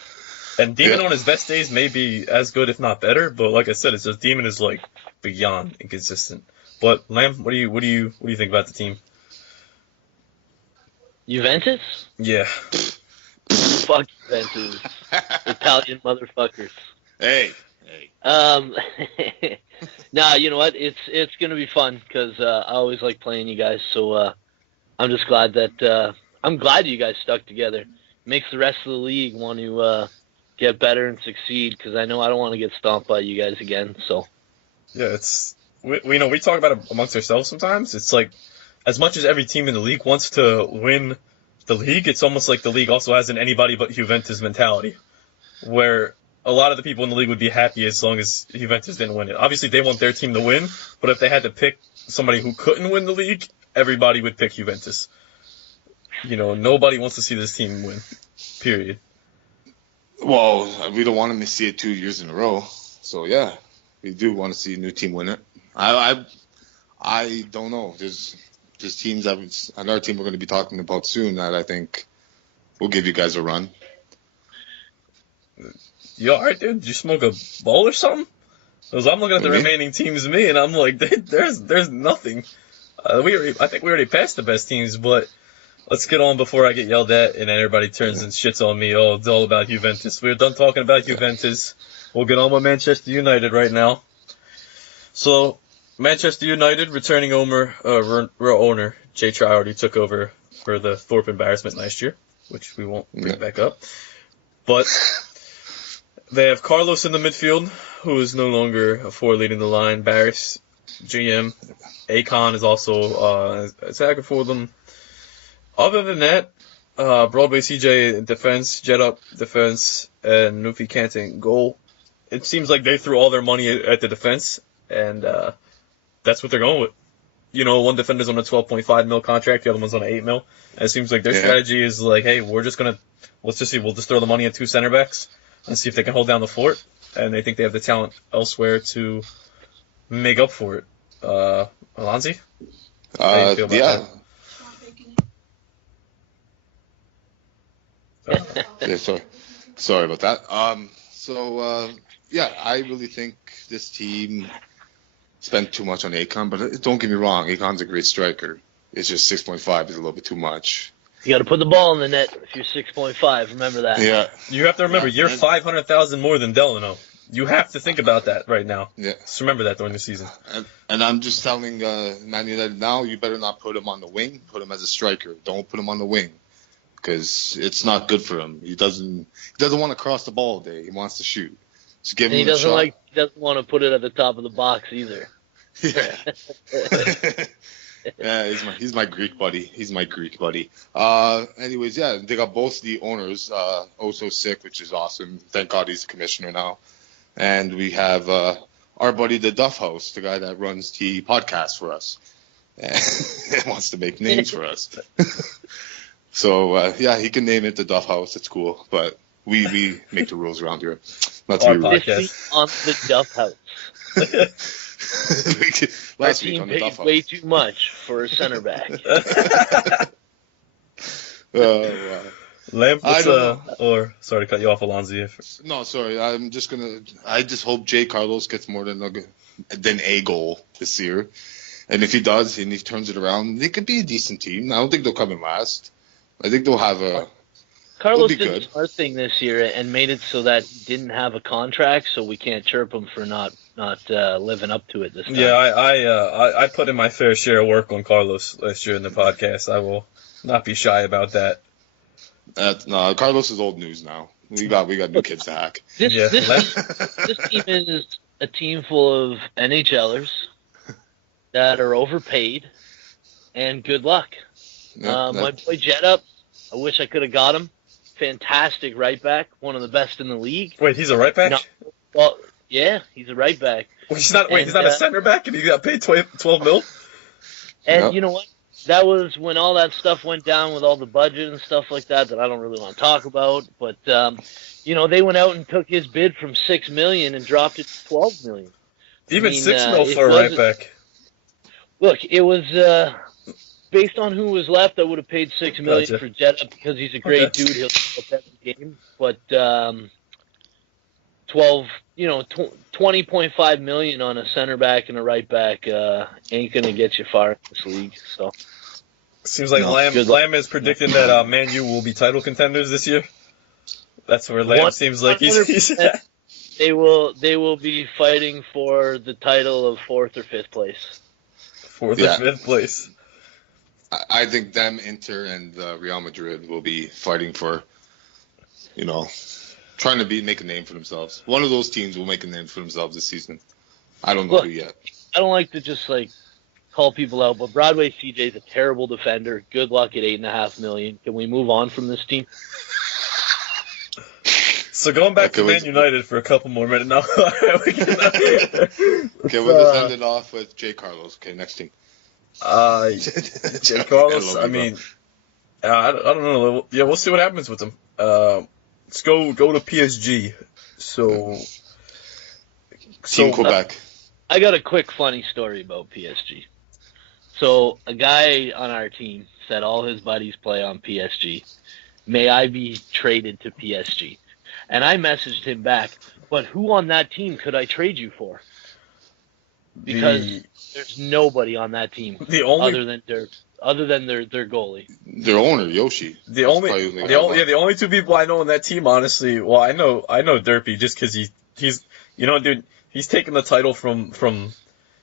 And Demon on his best days may be as good, if not better. But like I said, it's just Demon is like beyond inconsistent. But Lamb, what do you think about the team? Juventus? Yeah. Fuck Juventus, Italian motherfuckers. Hey. Nah, you know what? It's gonna be fun because I always like playing you guys. So I'm just glad that I'm glad you guys stuck together. Makes the rest of the league want to get better and succeed because I know I don't want to get stomped by you guys again. So Yeah, we talk about it amongst ourselves sometimes. It's like, as much as every team in the league wants to win the league, it's almost like the league also has an anybody but Juventus mentality, where a lot of the people in the league would be happy as long as Juventus didn't win it. Obviously, they want their team to win, but if they had to pick somebody who couldn't win the league, everybody would pick Juventus. Nobody wants to see this team win, period. Well, we don't want them to see it 2 years in a row. So, yeah, we do want to see a new team win it. I don't know. There's teams another team we're going to be talking about soon that I think will give you guys a run. You alright, dude? Did you smoke a bowl or something? Because I'm looking at the remaining teams, and I'm like, there's nothing. I think we already passed the best teams, but let's get on before I get yelled at and then everybody turns and shits on me. Oh, it's all about Juventus. We're done talking about Juventus. We'll get on with Manchester United right now. So, Manchester United returning owner Jay Tri already took over for the Thorpe embarrassment last year, which we won't bring back up. But they have Carlos in the midfield, who is no longer a forward leading the line. Barris, GM. Akon is also attacker for them. Other than that, Broadway CJ in defense, Jet Up defense, and Nufi Kante in goal. It seems like they threw all their money at the defense, and that's what they're going with. One defender's on a 12.5 mil contract, the other one's on an 8 mil. And it seems like their strategy is like, hey, we'll just throw the money at two center backs and see if they can hold down the fort. And they think they have the talent elsewhere to make up for it. Alonzi? How do you feel about that? Yeah, sorry about that. I really think this team spent too much on Akon, but don't get me wrong, Akon's a great striker. It's just 6.5 is a little bit too much. You got to put the ball in the net if you're 6.5. Remember that. Yeah. You have to remember, you're 500,000 more than Delano. You have to think about that right now. Yeah. Just remember that during the season. And I'm just telling Man United now, you better not put him on the wing. Put him as a striker. Don't put him on the wing, because it's not good for him. He doesn't want to cross the ball all day. He wants to shoot. So give him a shot. He doesn't want to put it at the top of the box either. Yeah. Yeah, he's my Greek buddy. Anyways, yeah, they got both the owners, Oso Sick, which is awesome. Thank God he's the commissioner now. And we have our buddy, the Duff House, the guy that runs the podcast for us. And wants to make names for us. So, he can name it the Duff House. It's cool. But we make the rules around here. Not to be rude. This week on the Duff House. Last week on the Duff House. Way too much for a center back. Wow. Lamp, sorry to cut you off, Alonzi. No, sorry. I just hope Jay Carlos gets more than a goal this year. And if he does, and he turns it around, they could be a decent team. I don't think they'll come in last. I think they'll have a... Carlos did a smart thing this year and made it so that he didn't have a contract, so we can't chirp him for not living up to it this time. Yeah, I put in my fair share of work on Carlos last year in the podcast. I will not be shy about that. No, Carlos is old news now. We got new kids to hack. This team is a team full of NHLers that are overpaid, and good luck. My boy Jet Up, I wish I could have got him. Fantastic right back, one of the best in the league. Wait, he's a right back? No, well, yeah, he's a right back. He's not a center back, and he got paid 12 mil? And you know what? That was when all that stuff went down with all the budget and stuff like that I don't really want to talk about. But, they went out and took his bid from $6 million and dropped it to $12 million. Even $6 mil for a right back. Look, it was based on who was left. I would have paid $6 million for Jet Up because he's a great dude. He'll help every game. But $20.5 million on a center back and a right back ain't gonna get you far in this league. So seems like Lamb is predicting that Man U will be title contenders this year. That's where Lamb seems like he's at. They will be fighting for the title of 4th or 5th place. 4th or 5th place. I think them, Inter, and Real Madrid will be fighting for, trying to make a name for themselves. One of those teams will make a name for themselves this season. I don't know who yet. I don't like to just call people out, but Broadway CJ's a terrible defender. Good luck at $8.5 million. Can we move on from this team? So going back to Man United for a couple more minutes now. Okay, we'll just end it off with Jay Carlos. Okay, next team. Jay Carlos. I mean, I don't know. Yeah, we'll see what happens with him. Let's go to PSG. So Team Quebec. I got a quick funny story about PSG. So a guy on our team said all his buddies play on PSG. May I be traded to PSG? And I messaged him back, but who on that team could I trade you for? Because there's nobody on that team other than their goalie. Their owner, Yoshi. The only two people I know on that team, honestly. Well, I know Derpy just because he's dude, he's taken the title from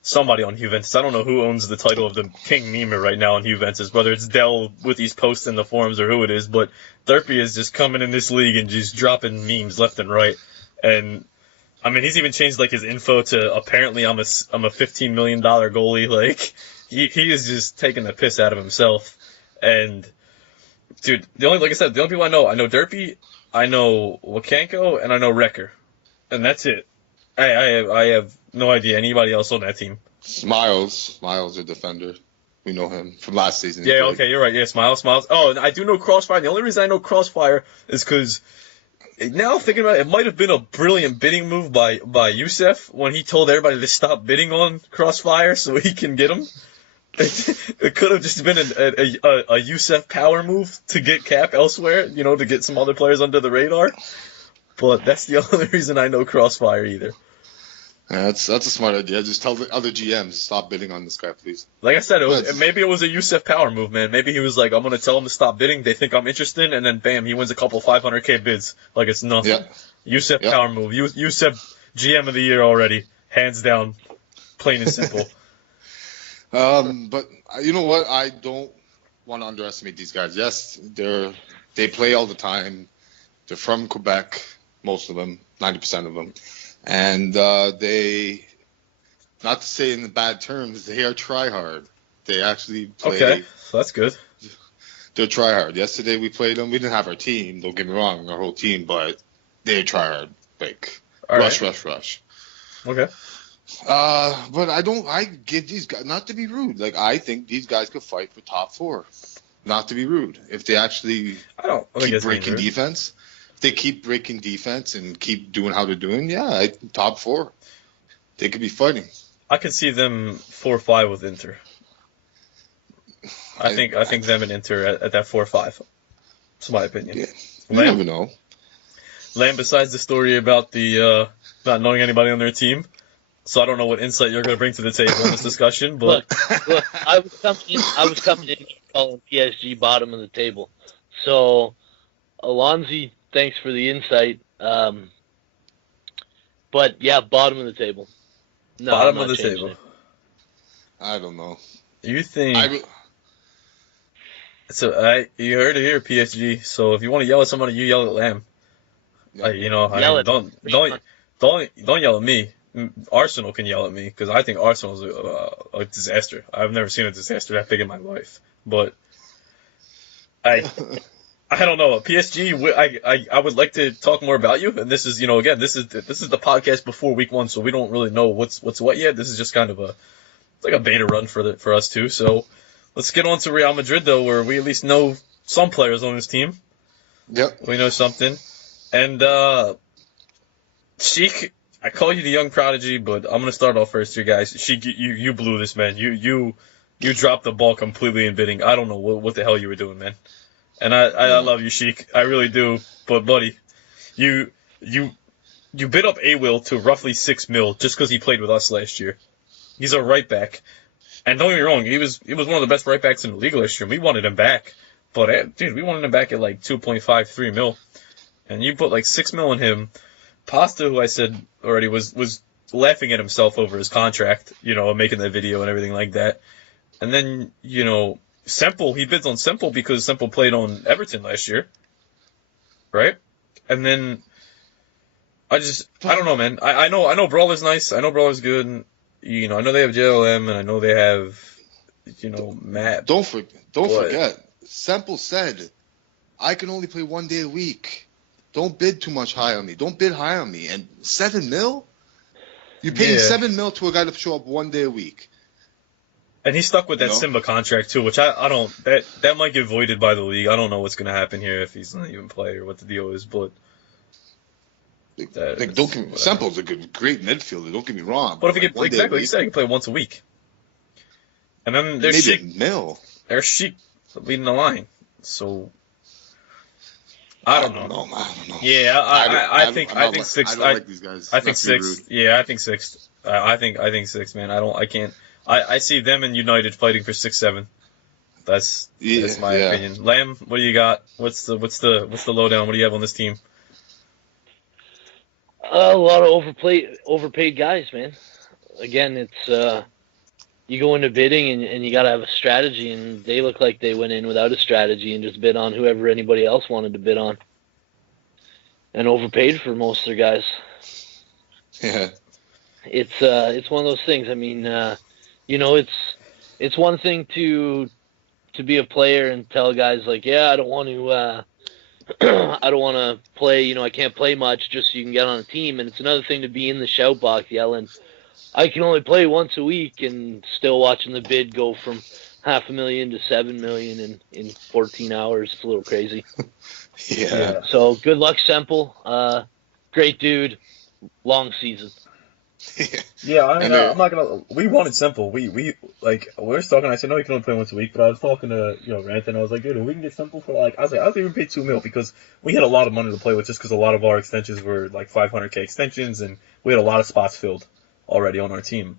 somebody on Juventus. I don't know who owns the title of the king memer right now on Juventus, whether it's Dell with these posts in the forums or who it is, but Derpy is just coming in this league and just dropping memes left and right. And I mean, he's even changed his info to apparently I'm a $15 million goalie. He is just taking the piss out of himself. And dude, the only people I know Derpy, I know Wakanko, and I know Wrecker, and that's it. I have no idea anybody else on that team. Smiles, a defender. We know him from last season. Yeah, okay, you're right. Yeah, Smiles. Oh, and I do know Crossfire. The only reason I know Crossfire is because now thinking about it, it might have been a brilliant bidding move by Youssef when he told everybody to stop bidding on Crossfire so he can get him. It could have just been a Youssef power move to get Cap elsewhere, to get some other players under the radar. But that's the only reason I know Crossfire either. Yeah, that's a smart idea. Just tell the other GMs, stop bidding on this guy, please. Like I said, maybe it was a Youssef power move, man. Maybe he was like, I'm going to tell them to stop bidding. They think I'm interested, and then bam, he wins a couple 500K bids. Like it's nothing. Yeah. Youssef power move. Youssef GM of the year already. Hands down. Plain and simple. But you know what? I don't want to underestimate these guys. Yes, they play all the time. They're from Quebec, most of them, 90% of them. And they, not to say in the bad terms, they are try-hard. They actually play. Okay, so that's good. They're try-hard. Yesterday we played them. We didn't have our team, don't get me wrong, our whole team, but they try-hard. Rush. Okay. But I give these guys, not to be rude, I think these guys could fight for top four. Not to be rude. If they actually keep breaking defense. They keep breaking defense and keep doing how they're doing, top four. They could be fighting. I could see them 4-5 with Inter. I think them and Inter at that 4-5. That's my opinion. Yeah. You never know. Lamb, besides the story about the not knowing anybody on their team, so I don't know what insight you're going to bring to the table in this discussion. But look, I was coming in calling PSG bottom of the table. So Alonzi, thanks for the insight. But yeah, bottom of the table. No, bottom of the table. I don't know. You think? You heard it here, PSG. So if you want to yell at somebody, you yell at Lamb. Don't yell at me. Arsenal can yell at me because I think Arsenal's a disaster. I've never seen a disaster that big in my life. But I don't know. PSG, I would like to talk more about you. And this is, again, this is the podcast before week 1, so we don't really know what's what yet. This is just kind of a beta run for us too. So let's get on to Real Madrid though, where we at least know some players on this team. Yep. We know something. And Sheik, I call you the young prodigy, but I'm gonna start off first here, guys. Sheik, you blew this, man. You dropped the ball completely in bidding. I don't know what the hell you were doing, man. And I love you, Sheik. I really do. But buddy, you bid up A-Will to roughly $6 million just because he played with us last year. He's a right back. And don't get me wrong, he was one of the best right backs in the league last year. We wanted him back. But dude, we wanted him back at $2.53 million. And you put $6 million on him. Pasta, who I said already was laughing at himself over his contract, making that video and everything like that. And then, Semple, he bids on Semple because Semple played on Everton last year. Right? And then I don't know, man. I know Brawler's nice. I know Brawler's good. I know they have JLM and I know they have, Matt. Don't forget, Semple said, I can only play 1 day a week. Don't bid too much high on me. Don't bid high on me. And $7 million? You're paying $7 million to a guy to show up 1 day a week. And he's stuck with that Simba contract too, which I don't. That might get voided by the league. I don't know what's going to happen here if he's not even play or what the deal is, but. Semple's a great midfielder. Don't get me wrong. What if he could exactly? You said he could play once a week. And then there's maybe $1 million. There's Sheik leading the line, so. I don't know. I don't know. Yeah, I think sixth. I don't like these guys. I think sixth. Yeah, I think sixth. I think sixth, man. I can't. I see them and United fighting for 6-7. That's my opinion. Lamb, what do you got? What's the lowdown? What do you have on this team? A lot of overpaid guys, man. Again, it's you go into bidding and you got to have a strategy, and they look like they went in without a strategy and just bid on whoever anybody else wanted to bid on, and overpaid for most of their guys. Yeah, it's one of those things. I mean, it's one thing to be a player and tell guys like, yeah, I don't want to. I don't want to play, I can't play much just so you can get on a team. And it's another thing to be in the shout box yelling, I can only play once a week, and still watching the bid go from $500,000 to $7 million in 14 hours. It's a little crazy. Yeah. So good luck, Semple. Great dude. Long season. Yeah, I'm not gonna. We wanted Semple. We were talking. I said no, he can only play once a week. But I was talking to Rant, and I was like, dude, if we can get Semple for I was like, I'll even pay $2 million because we had a lot of money to play with, just because a lot of our extensions were like 500K extensions, and we had a lot of spots filled already on our team.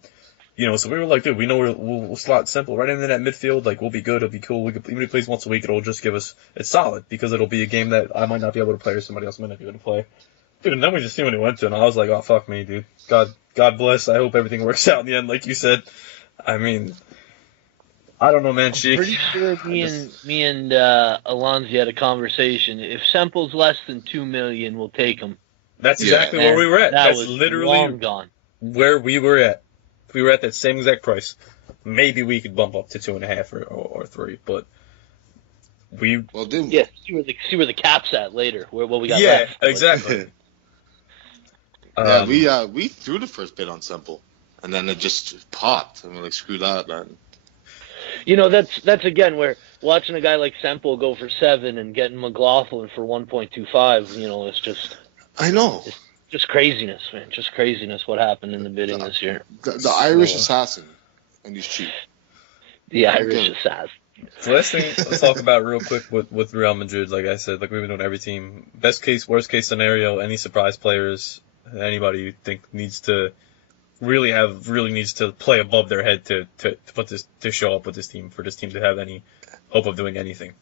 So we were like, dude, we know we'll slot Semple right into that midfield. Like, we'll be good. It'll be cool. Even if he plays once a week, it'll just give us. It's solid because it'll be a game that I might not be able to play or somebody else might not be able to play. Dude, and then we just see when he went to, and I was like, oh, fuck me, dude. God bless. I hope everything works out in the end, like you said. I mean, I don't know, man. I'm pretty sure me and Alonzi had a conversation. If Semple's less than $2 million, we'll take him. That's exactly where we were at. That's was literally long gone. Where we were at. If we were at that same exact price, maybe we could bump up to 2.5 or 3, but see where the cap's at later. What we got left. Yeah, exactly. We threw the first bid on Semple, and then it just popped, and we're like, screw that, man. That's again where watching a guy like Semple go for 7 and getting McLaughlin for 1.25. It's just. I know. It's just craziness, man. Just craziness. What happened in the bidding this year? The Irish assassin, and he's cheap. The Irish assassin. So let's talk about real quick with Real Madrid. Like I said, like we've been doing every team. Best case, worst case scenario. Any surprise players? Anybody you think needs to play above their head to show up with this team, for this team to have any hope of doing anything?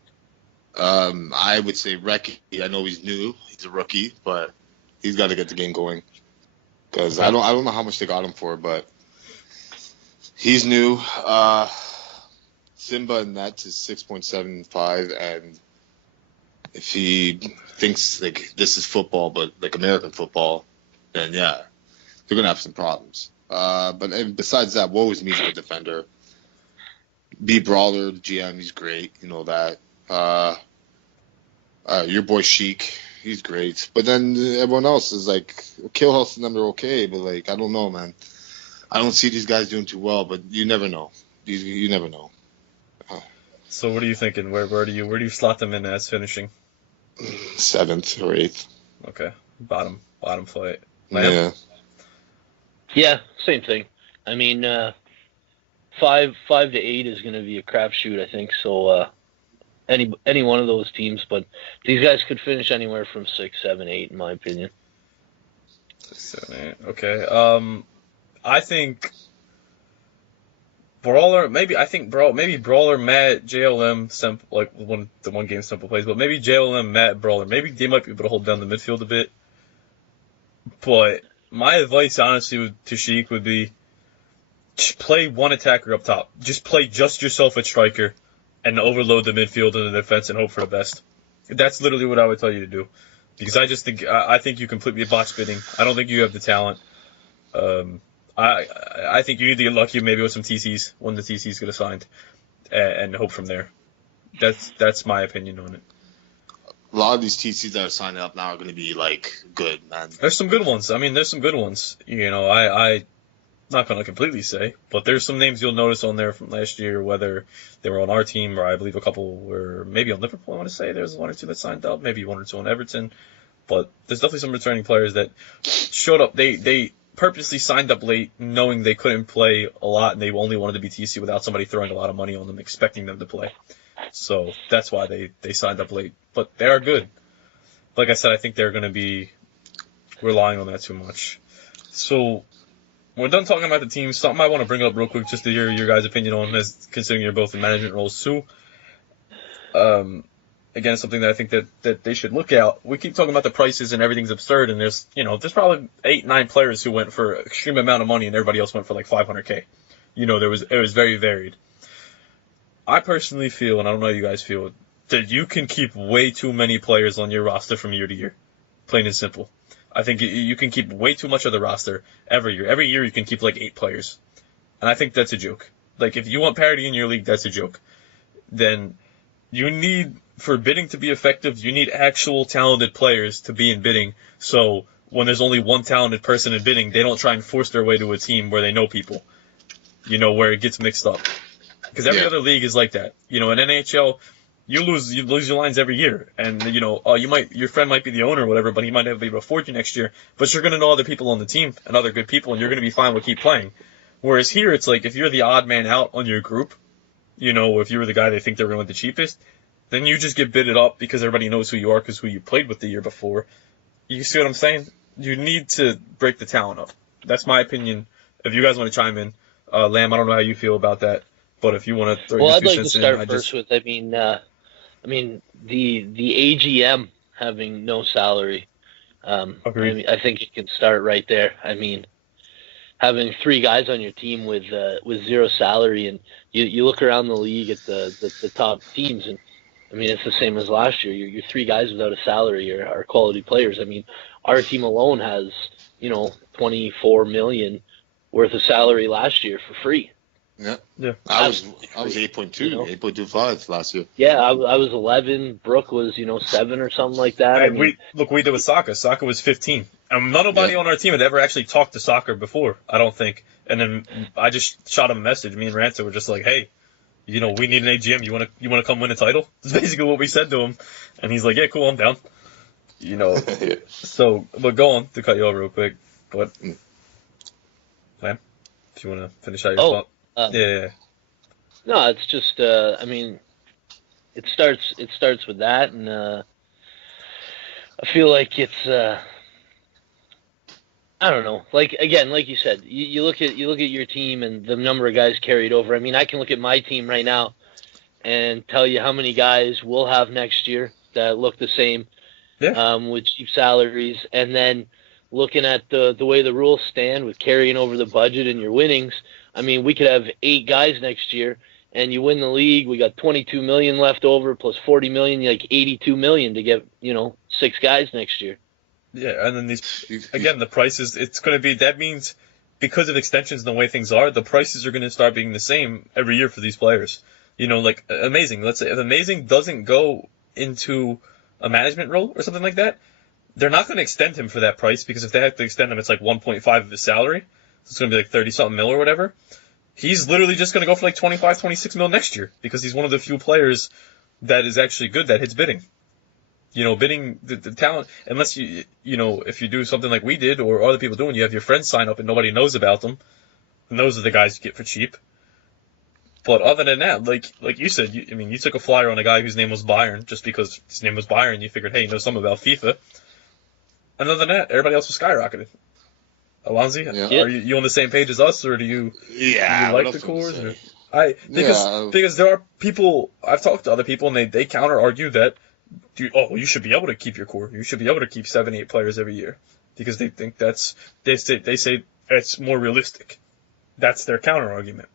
I would say Recky. I know he's new. He's a rookie, but he's got to get the game going. Because I don't know how much they got him for, but he's new. Simba in that is 6.75, and if he thinks like this is football, but like American football, then yeah, they're gonna have some problems. But besides that, woe is me as a defender. B Brawler, the GM, he's great. You know that. Your boy Sheik, he's great. But then everyone else is like, Killhouse and them are okay, but like I don't know, man. I don't see these guys doing too well, but you never know. You never know. So what are you thinking? Where do you slot them in as finishing? 7th or 8th. Okay, bottom flight. Yeah, same thing. I mean, 5 to 8 is going to be a crapshoot, I think. So any one of those teams, but these guys could finish anywhere from 6, 7, 8, in my opinion. 6, 7, 8. Okay. I think Brawler. Maybe Brawler, Matt, JLM, like the one game Simple plays, but maybe JLM, Matt, Brawler. Maybe they might be able to hold down the midfield a bit. But my advice, honestly, to Sheik would be play one attacker up top. Just play just yourself at striker and overload the midfield and the defense and hope for the best. That's literally what I would tell you to do. Because I think you completely botched bidding. I don't think you have the talent. I think you need to get lucky maybe with some TCs when the TCs get assigned, and hope from there. That's my opinion on it. A lot of these TCs that are signing up now are going to be like good, man. There's some good ones. I mean, there's some good ones. I not going to completely say, but there's some names you'll notice on there from last year, whether they were on our team or I believe a couple were maybe on Liverpool. I want to say there's one or two that signed up, maybe one or two on Everton, but there's definitely some returning players that showed up. They purposely signed up late, knowing they couldn't play a lot, and they only wanted to be TC without somebody throwing a lot of money on them, expecting them to play. So that's why they signed up late. But they are good. Like I said, I think they're going to be relying on that too much. So we're done talking about the team. Something I want to bring up real quick just to hear your guys' opinion on, as considering you're both in management roles too. Again, something that I think that they should look at. We keep talking about the prices and everything's absurd, and there's probably 8-9 players who went for an extreme amount of money and everybody else went for like $500K. It was very varied. I personally feel, and I don't know how you guys feel, that you can keep way too many players on your roster from year to year. Plain and simple. I think you can keep way too much of the roster every year. Every year you can keep like 8 players. And I think that's a joke. Like, if you want parity in your league, that's a joke. Then you need, for bidding to be effective, you need actual talented players to be in bidding. So when there's only one talented person in bidding, they don't try and force their way to a team where they know people. Where it gets mixed up. Because every other league is like that. In NHL, you lose your lines every year, and your friend might be the owner or whatever, but he might be able to afford you next year. But you're going to know other people on the team and other good people, and you're going to be fine with keep playing. Whereas here, it's like if you're the odd man out on your group, if you were the guy they think they were going to win the cheapest, then you just get bidded up because everybody knows who you are because who you played with the year before. You see what I'm saying? You need to break the talent up. That's my opinion. If you guys want to chime in, Lamb, I don't know how you feel about that, but if you want to throw your 2 I'd like cents to in, start first with, the AGM having no salary. Agreed. I think it can start right there. Having 3 guys on your team with 0 salary, and you look around the league at the top teams, and it's the same as last year. Your 3 guys without a salary are quality players. Our team alone has 24 million worth of salary last year for free. Yeah. I was 8.2, 8.25 last year. Yeah, I was 11. Brooke was 7 or something like that. We did with Saka. Saka was 15. Nobody on our team had ever actually talked to Saka before, I don't think. And then I just shot him a message. Me and Ransom were just like, hey, we need an AGM. You want to come win a title? That's basically what we said to him. And he's like, yeah, cool, I'm down. So, but go on, to cut you off real quick. But, Lam, if you want to finish out your thought. Yeah. No, it's just it starts with that, and I feel like it's I don't know. Like you said, you look at your team and the number of guys carried over. I can look at my team right now and tell you how many guys we'll have next year that look the same, with cheap salaries, and then looking at the way the rules stand with carrying over the budget and your winnings. We could have 8 guys next year, and you win the league. We got 22 million left over plus 40 million, like 82 million to get 6 guys next year. Yeah, and then the prices. It's going to be, that means because of extensions and the way things are, the prices are going to start being the same every year for these players. Like Amazing. Let's say if Amazing doesn't go into a management role or something like that, they're not going to extend him for that price, because if they have to extend him, it's like 1.5 of his salary. So it's going to be like 30-something mil or whatever. He's literally just going to go for like 25, 26 mil next year, because he's one of the few players that is actually good that hits bidding. Bidding, the talent, unless if you do something like we did or other people doing, you have your friends sign up and nobody knows about them. And those are the guys you get for cheap. But other than that, like you said, you took a flyer on a guy whose name was Byron, just because his name was Byron, you figured, hey, you know something about FIFA. And other than that, everybody else was skyrocketed. Alonzi, are you on the same page as us, or do you like the cores? Because there are people, I've talked to other people, and they counter argue that you should be able to keep your core. You should be able to keep 7-8 players every year, because they think they say it's more realistic. That's their counter argument.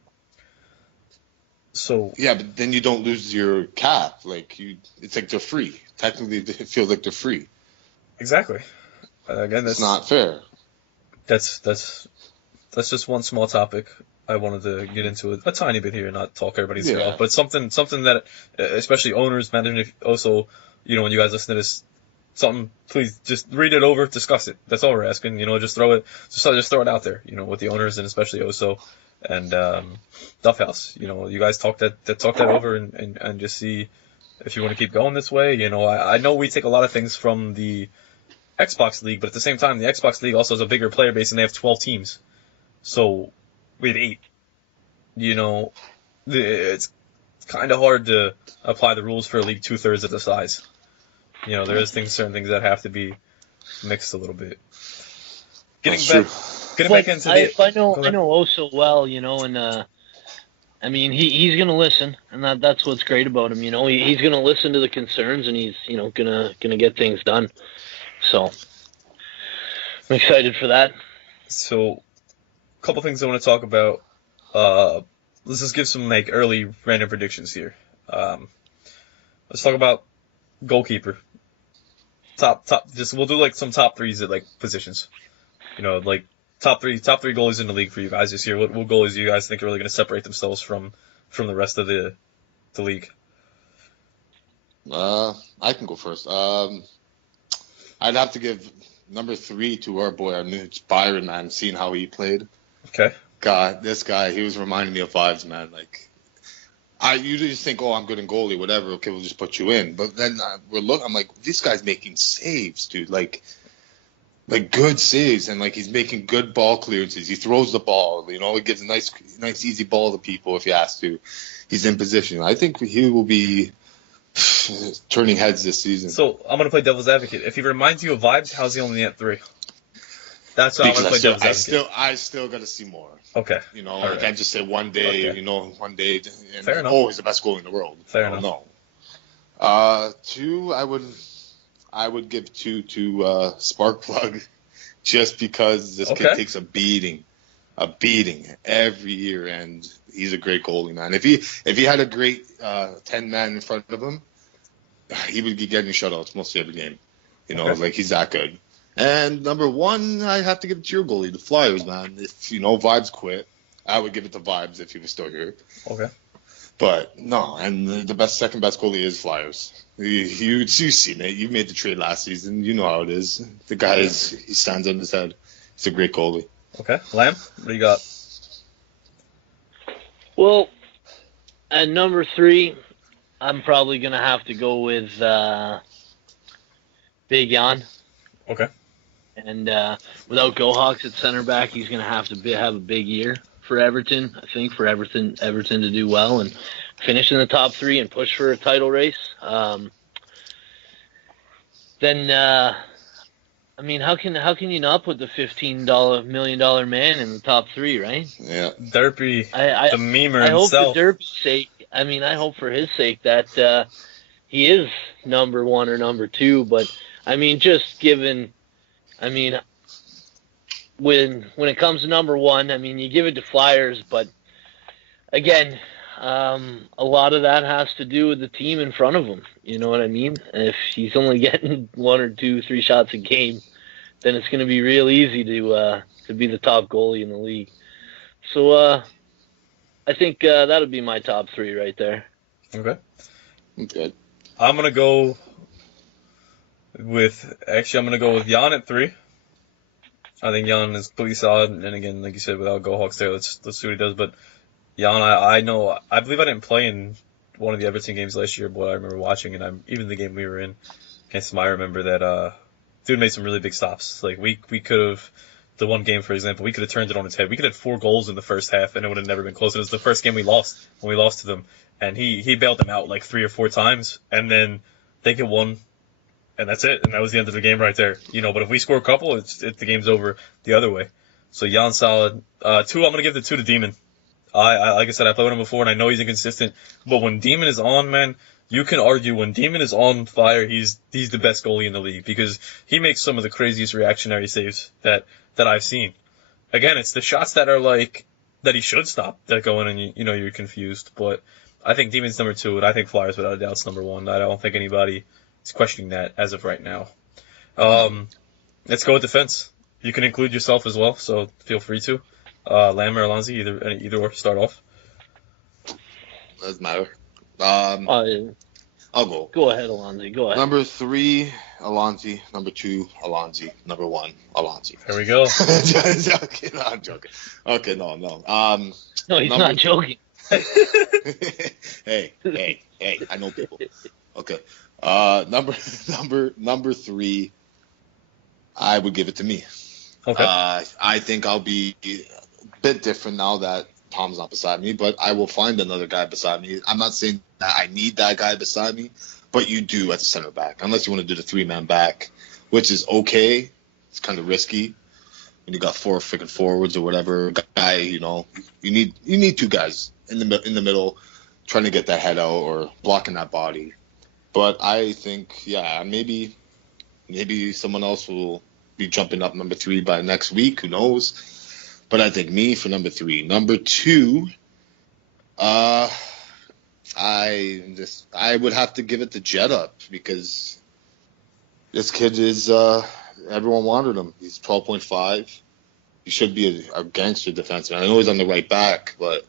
So yeah, but then you don't lose your cap. It's like they're free. Technically, it feels like they're free. Exactly. Again, that's not fair. That's that's just one small topic I wanted to get into a tiny bit here, not talk everybody's ear off, but something that, especially owners, management, also, when you guys listen to this, something, please just read it over, discuss it. That's all we're asking. Just throw it out there. With the owners and especially Oso and Duff House. You guys talk that over and just see if you want to keep going this way. I know we take a lot of things from the Xbox League, but at the same time, the Xbox League also has a bigger player base and they have 12 teams. So we have 8. It's kind of hard to apply the rules for a league 2/3 of the size. There is certain things that have to be mixed a little bit. Getting back into the. I know Oso well, and he's gonna listen, and that's what's great about him. He's gonna listen to the concerns, and he's gonna get things done. So I'm excited for that. So, a couple things I want to talk about. Let's just give some early random predictions here. Let's talk about goalkeeper. Top. Just we'll do some top threes at positions. Top three goalies in the league for you guys this year. What goalies do you guys think are really going to separate themselves from the rest of the league? I can go first. I'd have to give number 3 to our boy, Byron, man. Seeing how he played. Okay. God, this guy, he was reminding me of Vibes, man. I usually just think, I'm good in goalie, whatever. Okay, we'll just put you in. But then I'm like, this guy's making saves, dude. Like good saves, and he's making good ball clearances. He throws the ball, he gives a nice easy ball to people if he has to. He's in position. I think he will be turning heads this season. So I'm gonna play devil's advocate. If he reminds you of Vibes, how's he only at 3? That's why I'm gonna play devil's advocate. I still gotta see more. Okay. I can't just say one day. Okay. One day. And, Fair enough. He's the best goalie in the world. Fair enough. No. 2, I would give 2 to Sparkplug, just because this kid takes a beating every year, and he's a great goalie, man. If he had a great 10-man in front of him, he would be getting shutouts mostly every game. He's that good. And number 1, I have to give it to your goalie, the Flyers, man. If Vibes quit, I would give it to Vibes if he was still here. Okay. But no, and the second best goalie is Flyers. You've seen it. You made the trade last season. You know how it is. The guy he stands on his head. He's a great goalie. Okay, Lamb, what do you got? Well, at number 3, I'm probably gonna have to go with Big Jan. Okay. And without Gohawks at center back, he's gonna have to have a big year for Everton. I think for Everton to do well and finish in the top 3 and push for a title race. Then how can you not put the $15 million man in the top 3, right? Yeah. Derpy, the memer I himself. hope for Derpy's sake. I hope for his sake that he is number 1 or number 2. But just given, when it comes to number 1, you give it to Flyers, but again, a lot of that has to do with the team in front of him. You know what I mean? If he's only getting 1 or 2, 3 shots a game, then it's going to be real easy to be the top goalie in the league. So I think that would be my top 3 right there. Okay. Okay. I'm gonna go with Jan at 3. I think Jan is pretty solid, and again, like you said, without GoHawks there, let's see what he does. But Jan, I believe I didn't play in one of the Everton games last year, but I remember watching, and even the game we were in against him, I remember that dude made some really big stops. We could have, the one game, for example, we could have turned it on its head. We could have had 4 goals in the first half, and it would have never been close. It was the first game we lost, when we lost to them, and he bailed them out 3 or 4 times, and then they get 1. And that's it, and that was the end of the game right there. But if we score a couple, the game's over the other way. So Jan solid. 2, I'm gonna give the 2 to Demon. I like I said, I played with him before, and I know he's inconsistent. But when Demon is on, man, you can argue when Demon is on fire, he's the best goalie in the league because he makes some of the craziest reactionary saves that I've seen. Again, it's the shots that are that he should stop that go in, and you're confused. But I think Demon's number 2, and I think Flyers without a doubt is number 1. I don't think anybody is questioning that as of right now. Let's go with defense. You can include yourself as well, so feel free to. Lamb or Alonso, either or start off. Doesn't matter. Yeah. I'll go. Go ahead, Alonso. Go ahead. Number 3, Alonso. Number 2, Alonso. Number 1, Alonso. There we go. Joking. No, I'm joking. Okay, no. No, he's not joking. Hey, I know people. Okay. Number 3, I would give it to me. Okay. I think I'll be a bit different now that Tom's not beside me, but I will find another guy beside me. I'm not saying that I need that guy beside me, but you do at the center back, unless you want to do the 3-man back, which is okay. It's kind of risky when you got 4 freaking forwards or whatever. Guy, you need 2 guys in the middle, trying to get that head out or blocking that body. But I think, maybe someone else will be jumping up number 3 by next week. Who knows? But I think me for number 3. Number 2, I would have to give it to Jet Up because this kid is everyone wanted him. He's 12.5. He should be a gangster defenseman. I know he's on the right back, but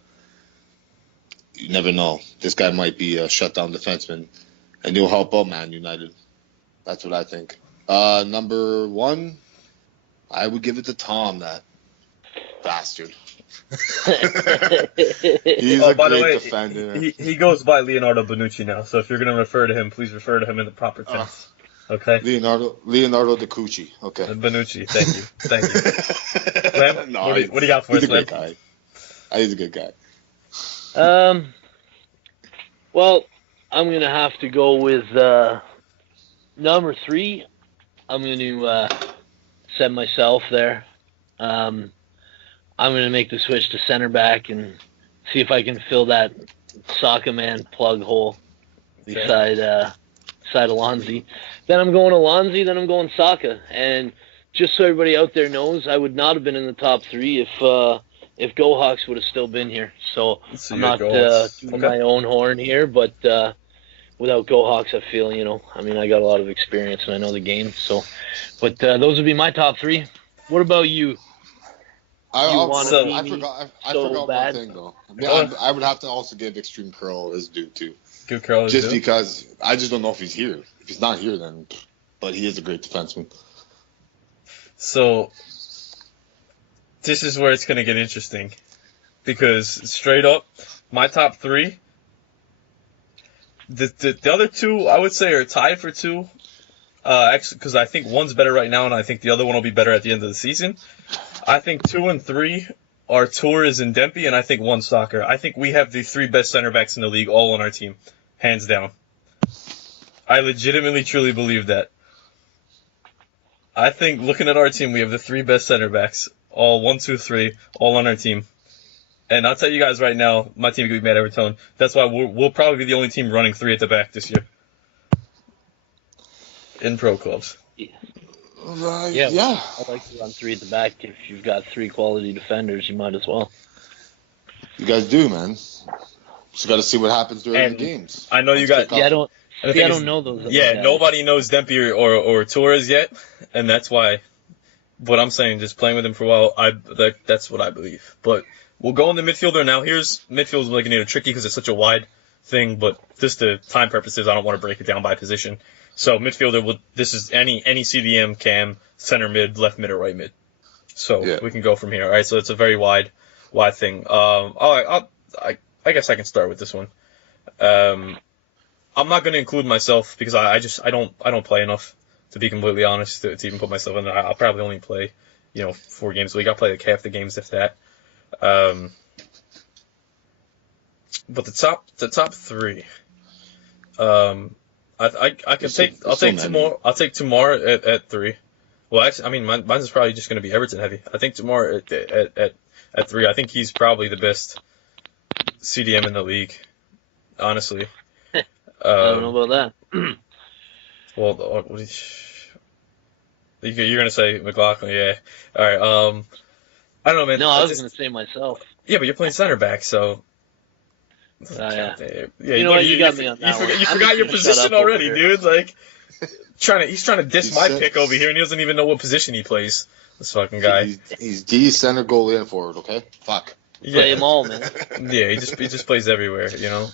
you never know. This guy might be a shutdown defenseman, and he'll help out Man United. That's what I think. Number 1, I would give it to Tom, that bastard. He's a great defender. He goes by Leonardo Bonucci now, so if you're going to refer to him, please refer to him in the proper tense. Okay? Leonardo Da Cucci. Okay. Bonucci, thank you. Lam, No, what do you got for us, he's a great guy. He's a good guy. Well, I'm going to have to go with number 3. I'm going to set myself there. I'm going to make the switch to center back and see if I can fill that soccer man plug hole beside Alonso. Then I'm going Alonso, then I'm going Saka. And just so everybody out there knows, I would not have been in the top 3 if Go Hawks would have still been here. So I'm not doing my own horn here, but without Go Hawks, I feel, I got a lot of experience and I know the game. So, but those would be my top 3. What about you? I forgot one thing though. I would have to also give Extreme Curl his due too. Give Curl his just due? Because I just don't know if he's here. If he's not here, then. But he is a great defenseman. So this is where it's gonna get interesting, because straight up, my top 3. The other 2 I would say are tied for 2. Actually, because I think one's better right now, and I think the other one will be better at the end of the season. I think 2 and 3 are Torres and Derpy, and I think 1 Soccer. I think we have the 3 best center backs in the league all on our team, hands down. I legitimately, truly believe that. I think looking at our team, we have the 3 best center backs, all 1, 2, 3, all on our team. And I'll tell you guys right now, my team could be mad at Everton. That's why we'll probably be the only team running 3 at the back this year. In pro clubs. Yeah. Yeah. I'd like to run 3 at the back. If you've got 3 quality defenders, you might as well. You guys do, man. Just got to see what happens during the games. I know you got. Yeah, I don't know those. Yeah, guys. Nobody knows Derpy or Torres yet, and that's why. What I'm saying, just playing with him for a while, that's what I believe. But we'll go in the midfielder now. Midfield's making it tricky because it's such a wide thing, but just to time purposes, I don't want to break it down by position. So midfielder, this is any CDM, cam, center mid, left mid, or right mid. So we can go from here. All right. So it's a very wide thing. I guess I can start with this one. I'm not going to include myself because I don't play enough, to be completely honest, to even put myself in there. I'll probably only play 4 games a week. I'll play like half the games if that. But the top 3. I'll take Tamar at 3. Well, actually, mine is probably just going to be Everton heavy. I think Tamar at 3. I think he's probably the best CDM in the league, honestly. I don't know about that. Well, you're going to say McLaughlin, yeah. All right. I don't know, man. No, I was going to say myself. Yeah, but you're playing center back, so. Yeah. You know what? You got me on that one. You forgot your position already, dude. Like, he's trying to diss my pick over here, and he doesn't even know what position he plays. This fucking guy. He's D, center, goalie, and forward. Okay, fuck. Play them all, man. Yeah, he just plays everywhere. You know.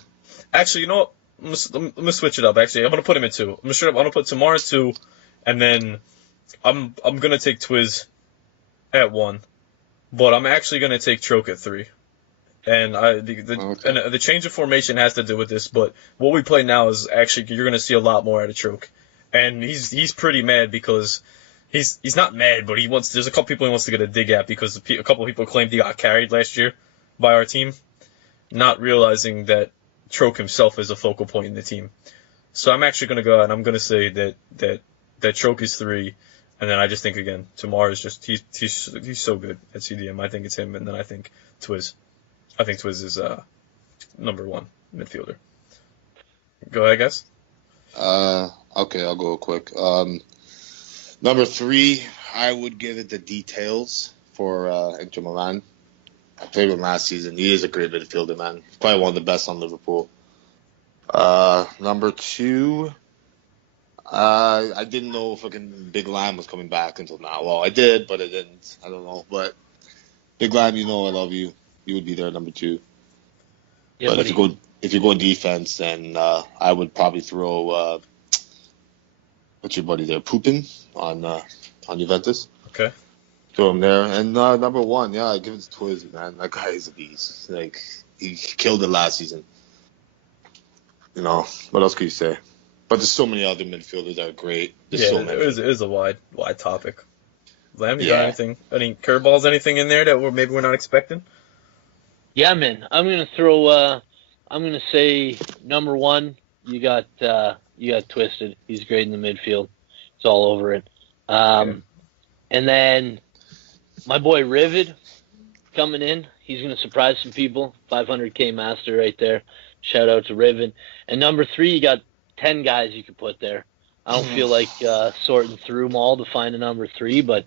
Actually, you know what? I'm gonna switch it up. Actually, I'm gonna put him at 2. I'm gonna put Tamar at 2, and then I'm gonna take Twiz at 1, but I'm actually gonna take Troke at 3. And the change of formation has to do with this, but what we play now is actually you're gonna see a lot more out of Troke, and he's pretty mad because he's not mad, but there's a couple people he wants to get a dig at because a couple people claimed he got carried last year by our team, not realizing that Troke himself is a focal point in the team. So I'm actually gonna go out and I'm gonna say that Troke is 3, and then I just think again Tamar is just he's so good at CDM. I think it's him, and then I think Twiz. I think Twiz is number 1 midfielder. Go ahead, guys. Okay, I'll go quick. Number 3, I would give it the details for Inter Milan. I played with him last season. He is a great midfielder, man. Probably one of the best on Liverpool. Number 2, I didn't know fucking Big Lam was coming back until now. Well, I did, but I didn't. I don't know. But Big Lam, you know I love you. You would be there, number 2. Yeah, but if you go in defense, then I would probably throw what's your buddy there, Pupin on Juventus. Okay. Throw him there, and number 1, yeah, I give it to Twiz, man. That guy is a beast. Like he killed it last season. You know what else could you say? But there's so many other midfielders that are great. There's so many. It is a wide topic. Lam, you got anything? Any curveballs? Anything in there that we're not expecting? Yeah, man. I'm gonna say number 1. You got Twisted. He's great in the midfield. It's all over it. And then my boy Rivid coming in. He's gonna surprise some people. 500K master right there. Shout out to Rivid. And number 3, you got 10 guys you could put there. I don't feel like sorting through them all to find a number 3, but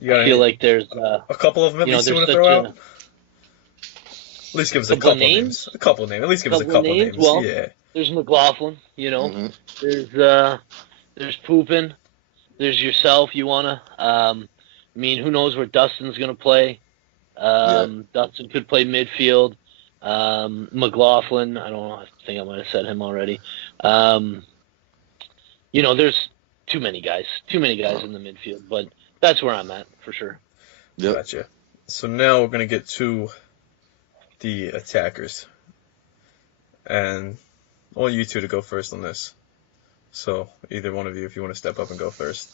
I feel like there's a couple of them at least you want to throw out. At least give us a couple names. A couple names. At least give us a couple names. Well, yeah. There's McLaughlin, you know. Mm-hmm. There's Poopin. There's yourself. You wanna. I mean, who knows where Dustin's gonna play? Dustin could play midfield. McLaughlin. I don't know. I think I might have said him already. You know, there's too many guys in the midfield, but that's where I'm at for sure. Yep. Gotcha. So now we're gonna get to the attackers, and I want you two to go first on this. So either one of you, if you want to step up and go first.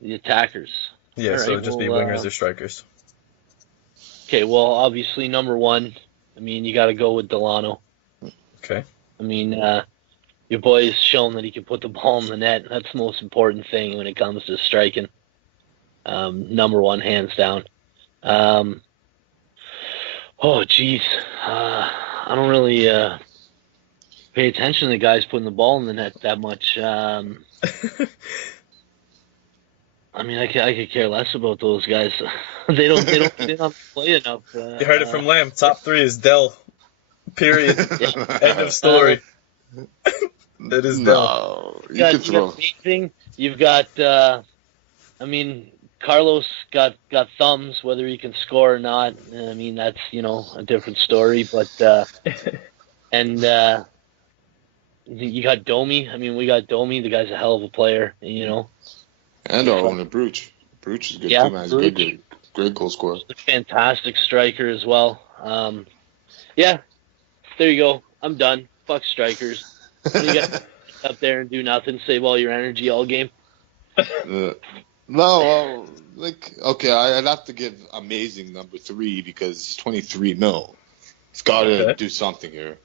The attackers. Yeah, right, so just be wingers or strikers. Okay, well, obviously number 1. I mean, you got to go with Delano. Okay. I mean, your boy's shown that he can put the ball in the net. That's the most important thing when it comes to striking. Number 1, hands down. Oh, geez. I don't really pay attention to the guys putting the ball in the net that much. I mean, I could care less about those guys. they don't play enough. You heard it from Lamb. Top 3 is Dell. Period. End of story. That is Dell. No, you've got I mean, Carlos got thumbs, whether he can score or not. I mean, that's, you know, a different story. But and you got Domi. I mean, we got Domi. The guy's a hell of a player, you know. And our owner, Bruch. Bruch is good too, man. He's a great goal scorer. He's a fantastic striker as well. Yeah, there you go. I'm done. Fuck strikers. You got up there and do nothing, save all your energy all game. No, okay, I'd have to give Amazing number 3 because he's 23 mil. He's got to do something here.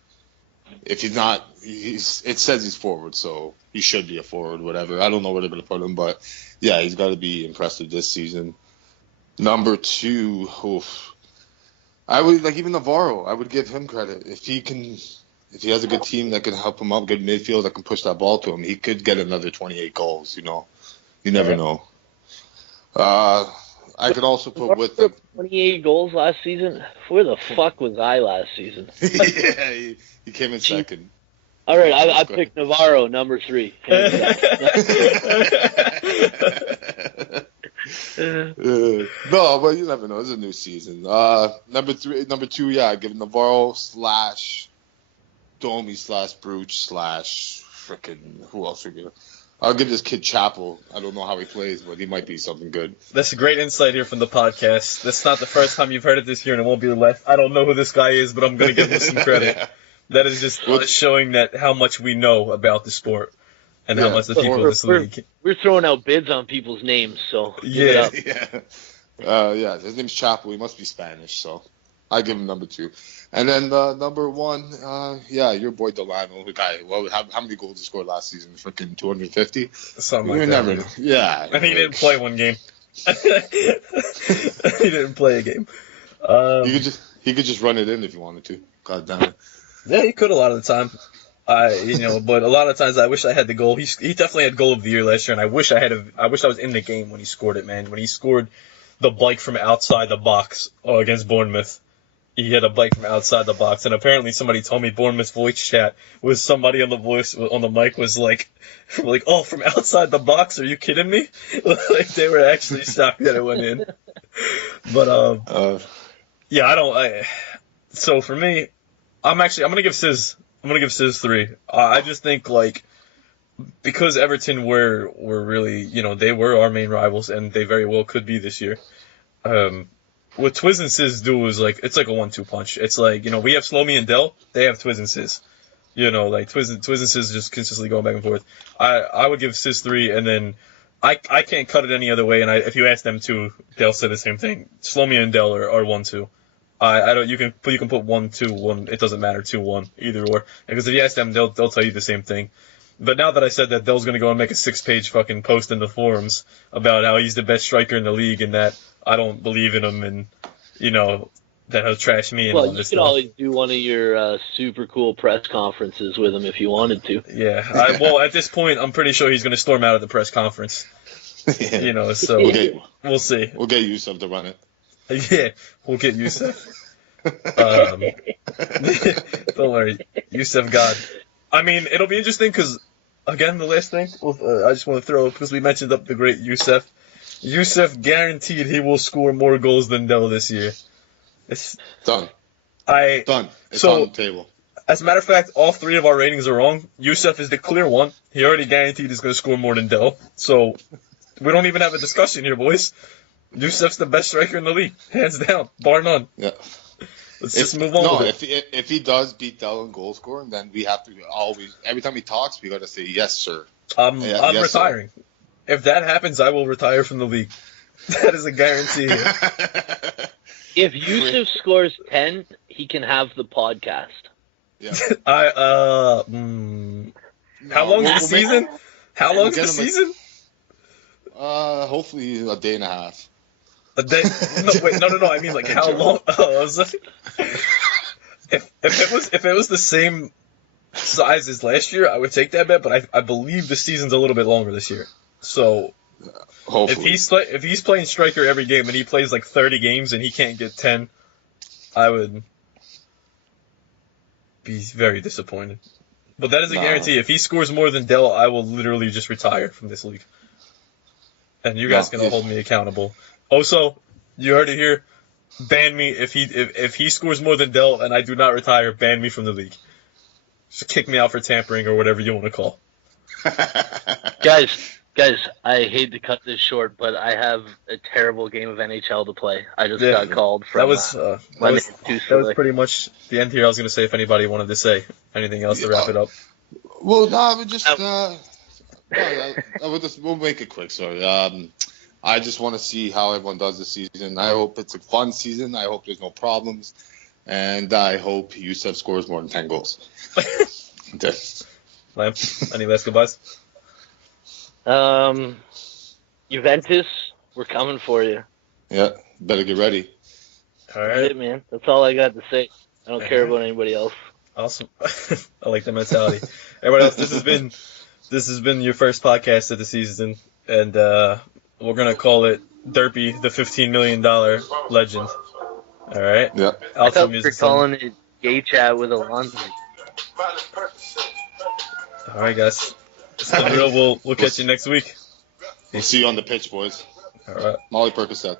If he's not, it says he's forward, so he should be a forward, whatever. I don't know where they're going to put him, but yeah, he's got to be impressive this season. Number 2, I would, even Navarro, I would give him credit. If he has a good team that can help him out, good midfield that can push that ball to him, he could get another 28 goals, you know. You never know. I could also put with the 28 goals last season. Where the fuck was I last season? Yeah, he came in second. All right, I picked Navarro, number 3. No, but you never know. It's a new season. Number two, yeah, I give Navarro / Domi / Brooch / frickin' who else we give? I'll give this kid Chappell. I don't know how he plays, but he might be something good. That's a great insight here from the podcast. That's not the first time you've heard it this year, and it won't be the last. I don't know who this guy is, but I'm going to give him some credit. Yeah. That is just showing that how much we know about the sport and how much the people in this league. We're throwing out bids on people's names, so yeah. Yeah, his name's Chappell. He must be Spanish, so I give him number 2. And then number 1, your boy Delano, the guy. Well, how many goals he scored last season? Freaking 250. Something like that. Never, yeah. And he didn't play one game. He didn't play a game. He could just run it in if he wanted to. God damn it. Yeah, he could a lot of the time. But a lot of times I wish I had the goal. He definitely had goal of the year last year, and I wish I was in the game when he scored it, man. When he scored the bike from outside the box against Bournemouth. He had a bike from outside the box, and apparently somebody told me Bournemouth's voice chat was somebody on the mic was like, oh, from outside the box? Are you kidding me? Like they were actually shocked that it went in. But so for me, I'm gonna give Sis 3. I just think because Everton were really, they were our main rivals, and they very well could be this year. What Twiz and Sis do is it's like a 1-2 punch. It's we have Slomi and Dell, they have Twiz and Sis. Twiz and Sis just consistently going back and forth. I would give Sis 3, and then I can't cut it any other way. And if you ask them to, they'll say the same thing. Slomi and Dell are 1-2. I don't. You can put 1-2-1. It doesn't matter 2-1 either or. Because if you ask them, they'll tell you the same thing. But now that I said that, Dell's gonna go and make a 6-page fucking post in the forums about how he's the best striker in the league and that I don't believe in him and that he'll trash me and all this stuff. Well, you could always do one of your super cool press conferences with him if you wanted to. Yeah. Well, at this point, I'm pretty sure he's gonna storm out of the press conference. Yeah. So we'll see. We'll get Yusuf to run it. Yeah, we'll get Yusuf. Don't worry, Yusuf God. I mean, it'll be interesting because, again, the last thing I just want to throw, because we mentioned up the great Yusuf. Yusuf guaranteed he will score more goals than Dell this year. It's done. Done. It's on the table. As a matter of fact, all 3 of our ratings are wrong. Yusuf is the clear one. He already guaranteed he's going to score more than Dell. So we don't even have a discussion here, boys. Yusuf's the best striker in the league, hands down, bar none. Yeah. Let's just move on. No, if he does beat Dell in goal scoring, then we have to always, every time he talks, we got to say yes, sir. I'm retiring. Sir. If that happens, I will retire from the league. That is a guarantee. If Yusuf scores 10, he can have the podcast. Yeah. How long is the season? How long is the season? Hopefully a day and a half. A day? No, wait, no. I mean, how long? Oh, I was if it was the same size as last year, I would take that bet. But I believe the season's a little bit longer this year. So hopefully, if he's playing striker every game and he plays 30 games and he can't get 10, I would be very disappointed. But that is a guarantee. If he scores more than Dell, I will literally just retire from this league. And you guys can hold me accountable. Also, you heard it here. Ban me if he scores more than Dell and I do not retire. Ban me from the league. Just kick me out for tampering or whatever you want to call. Guys, I hate to cut this short, but I have a terrible game of NHL to play. I just got called from. That was pretty much the end here. I was going to say if anybody wanted to say anything else to wrap it up. Well, no, I would just. We'll make it quick. Sorry. I just want to see how everyone does this season. I hope it's a fun season. I hope there's no problems, and I hope Yusuf scores more than 10 goals. Lamp, any last goodbyes? Juventus, we're coming for you. Yeah, better get ready. All right, man. That's all I got to say. I don't care about anybody else. Awesome. I like the mentality. Everybody else, this has been your first podcast of the season, and we're gonna call it Derpy, the $15 million legend. All right. Yeah. I thought we were calling it Gay Chat with Alonzo. All right, guys. It's the real. We'll catch you next week. We'll see you on the pitch, boys. All right. Molly Percocet.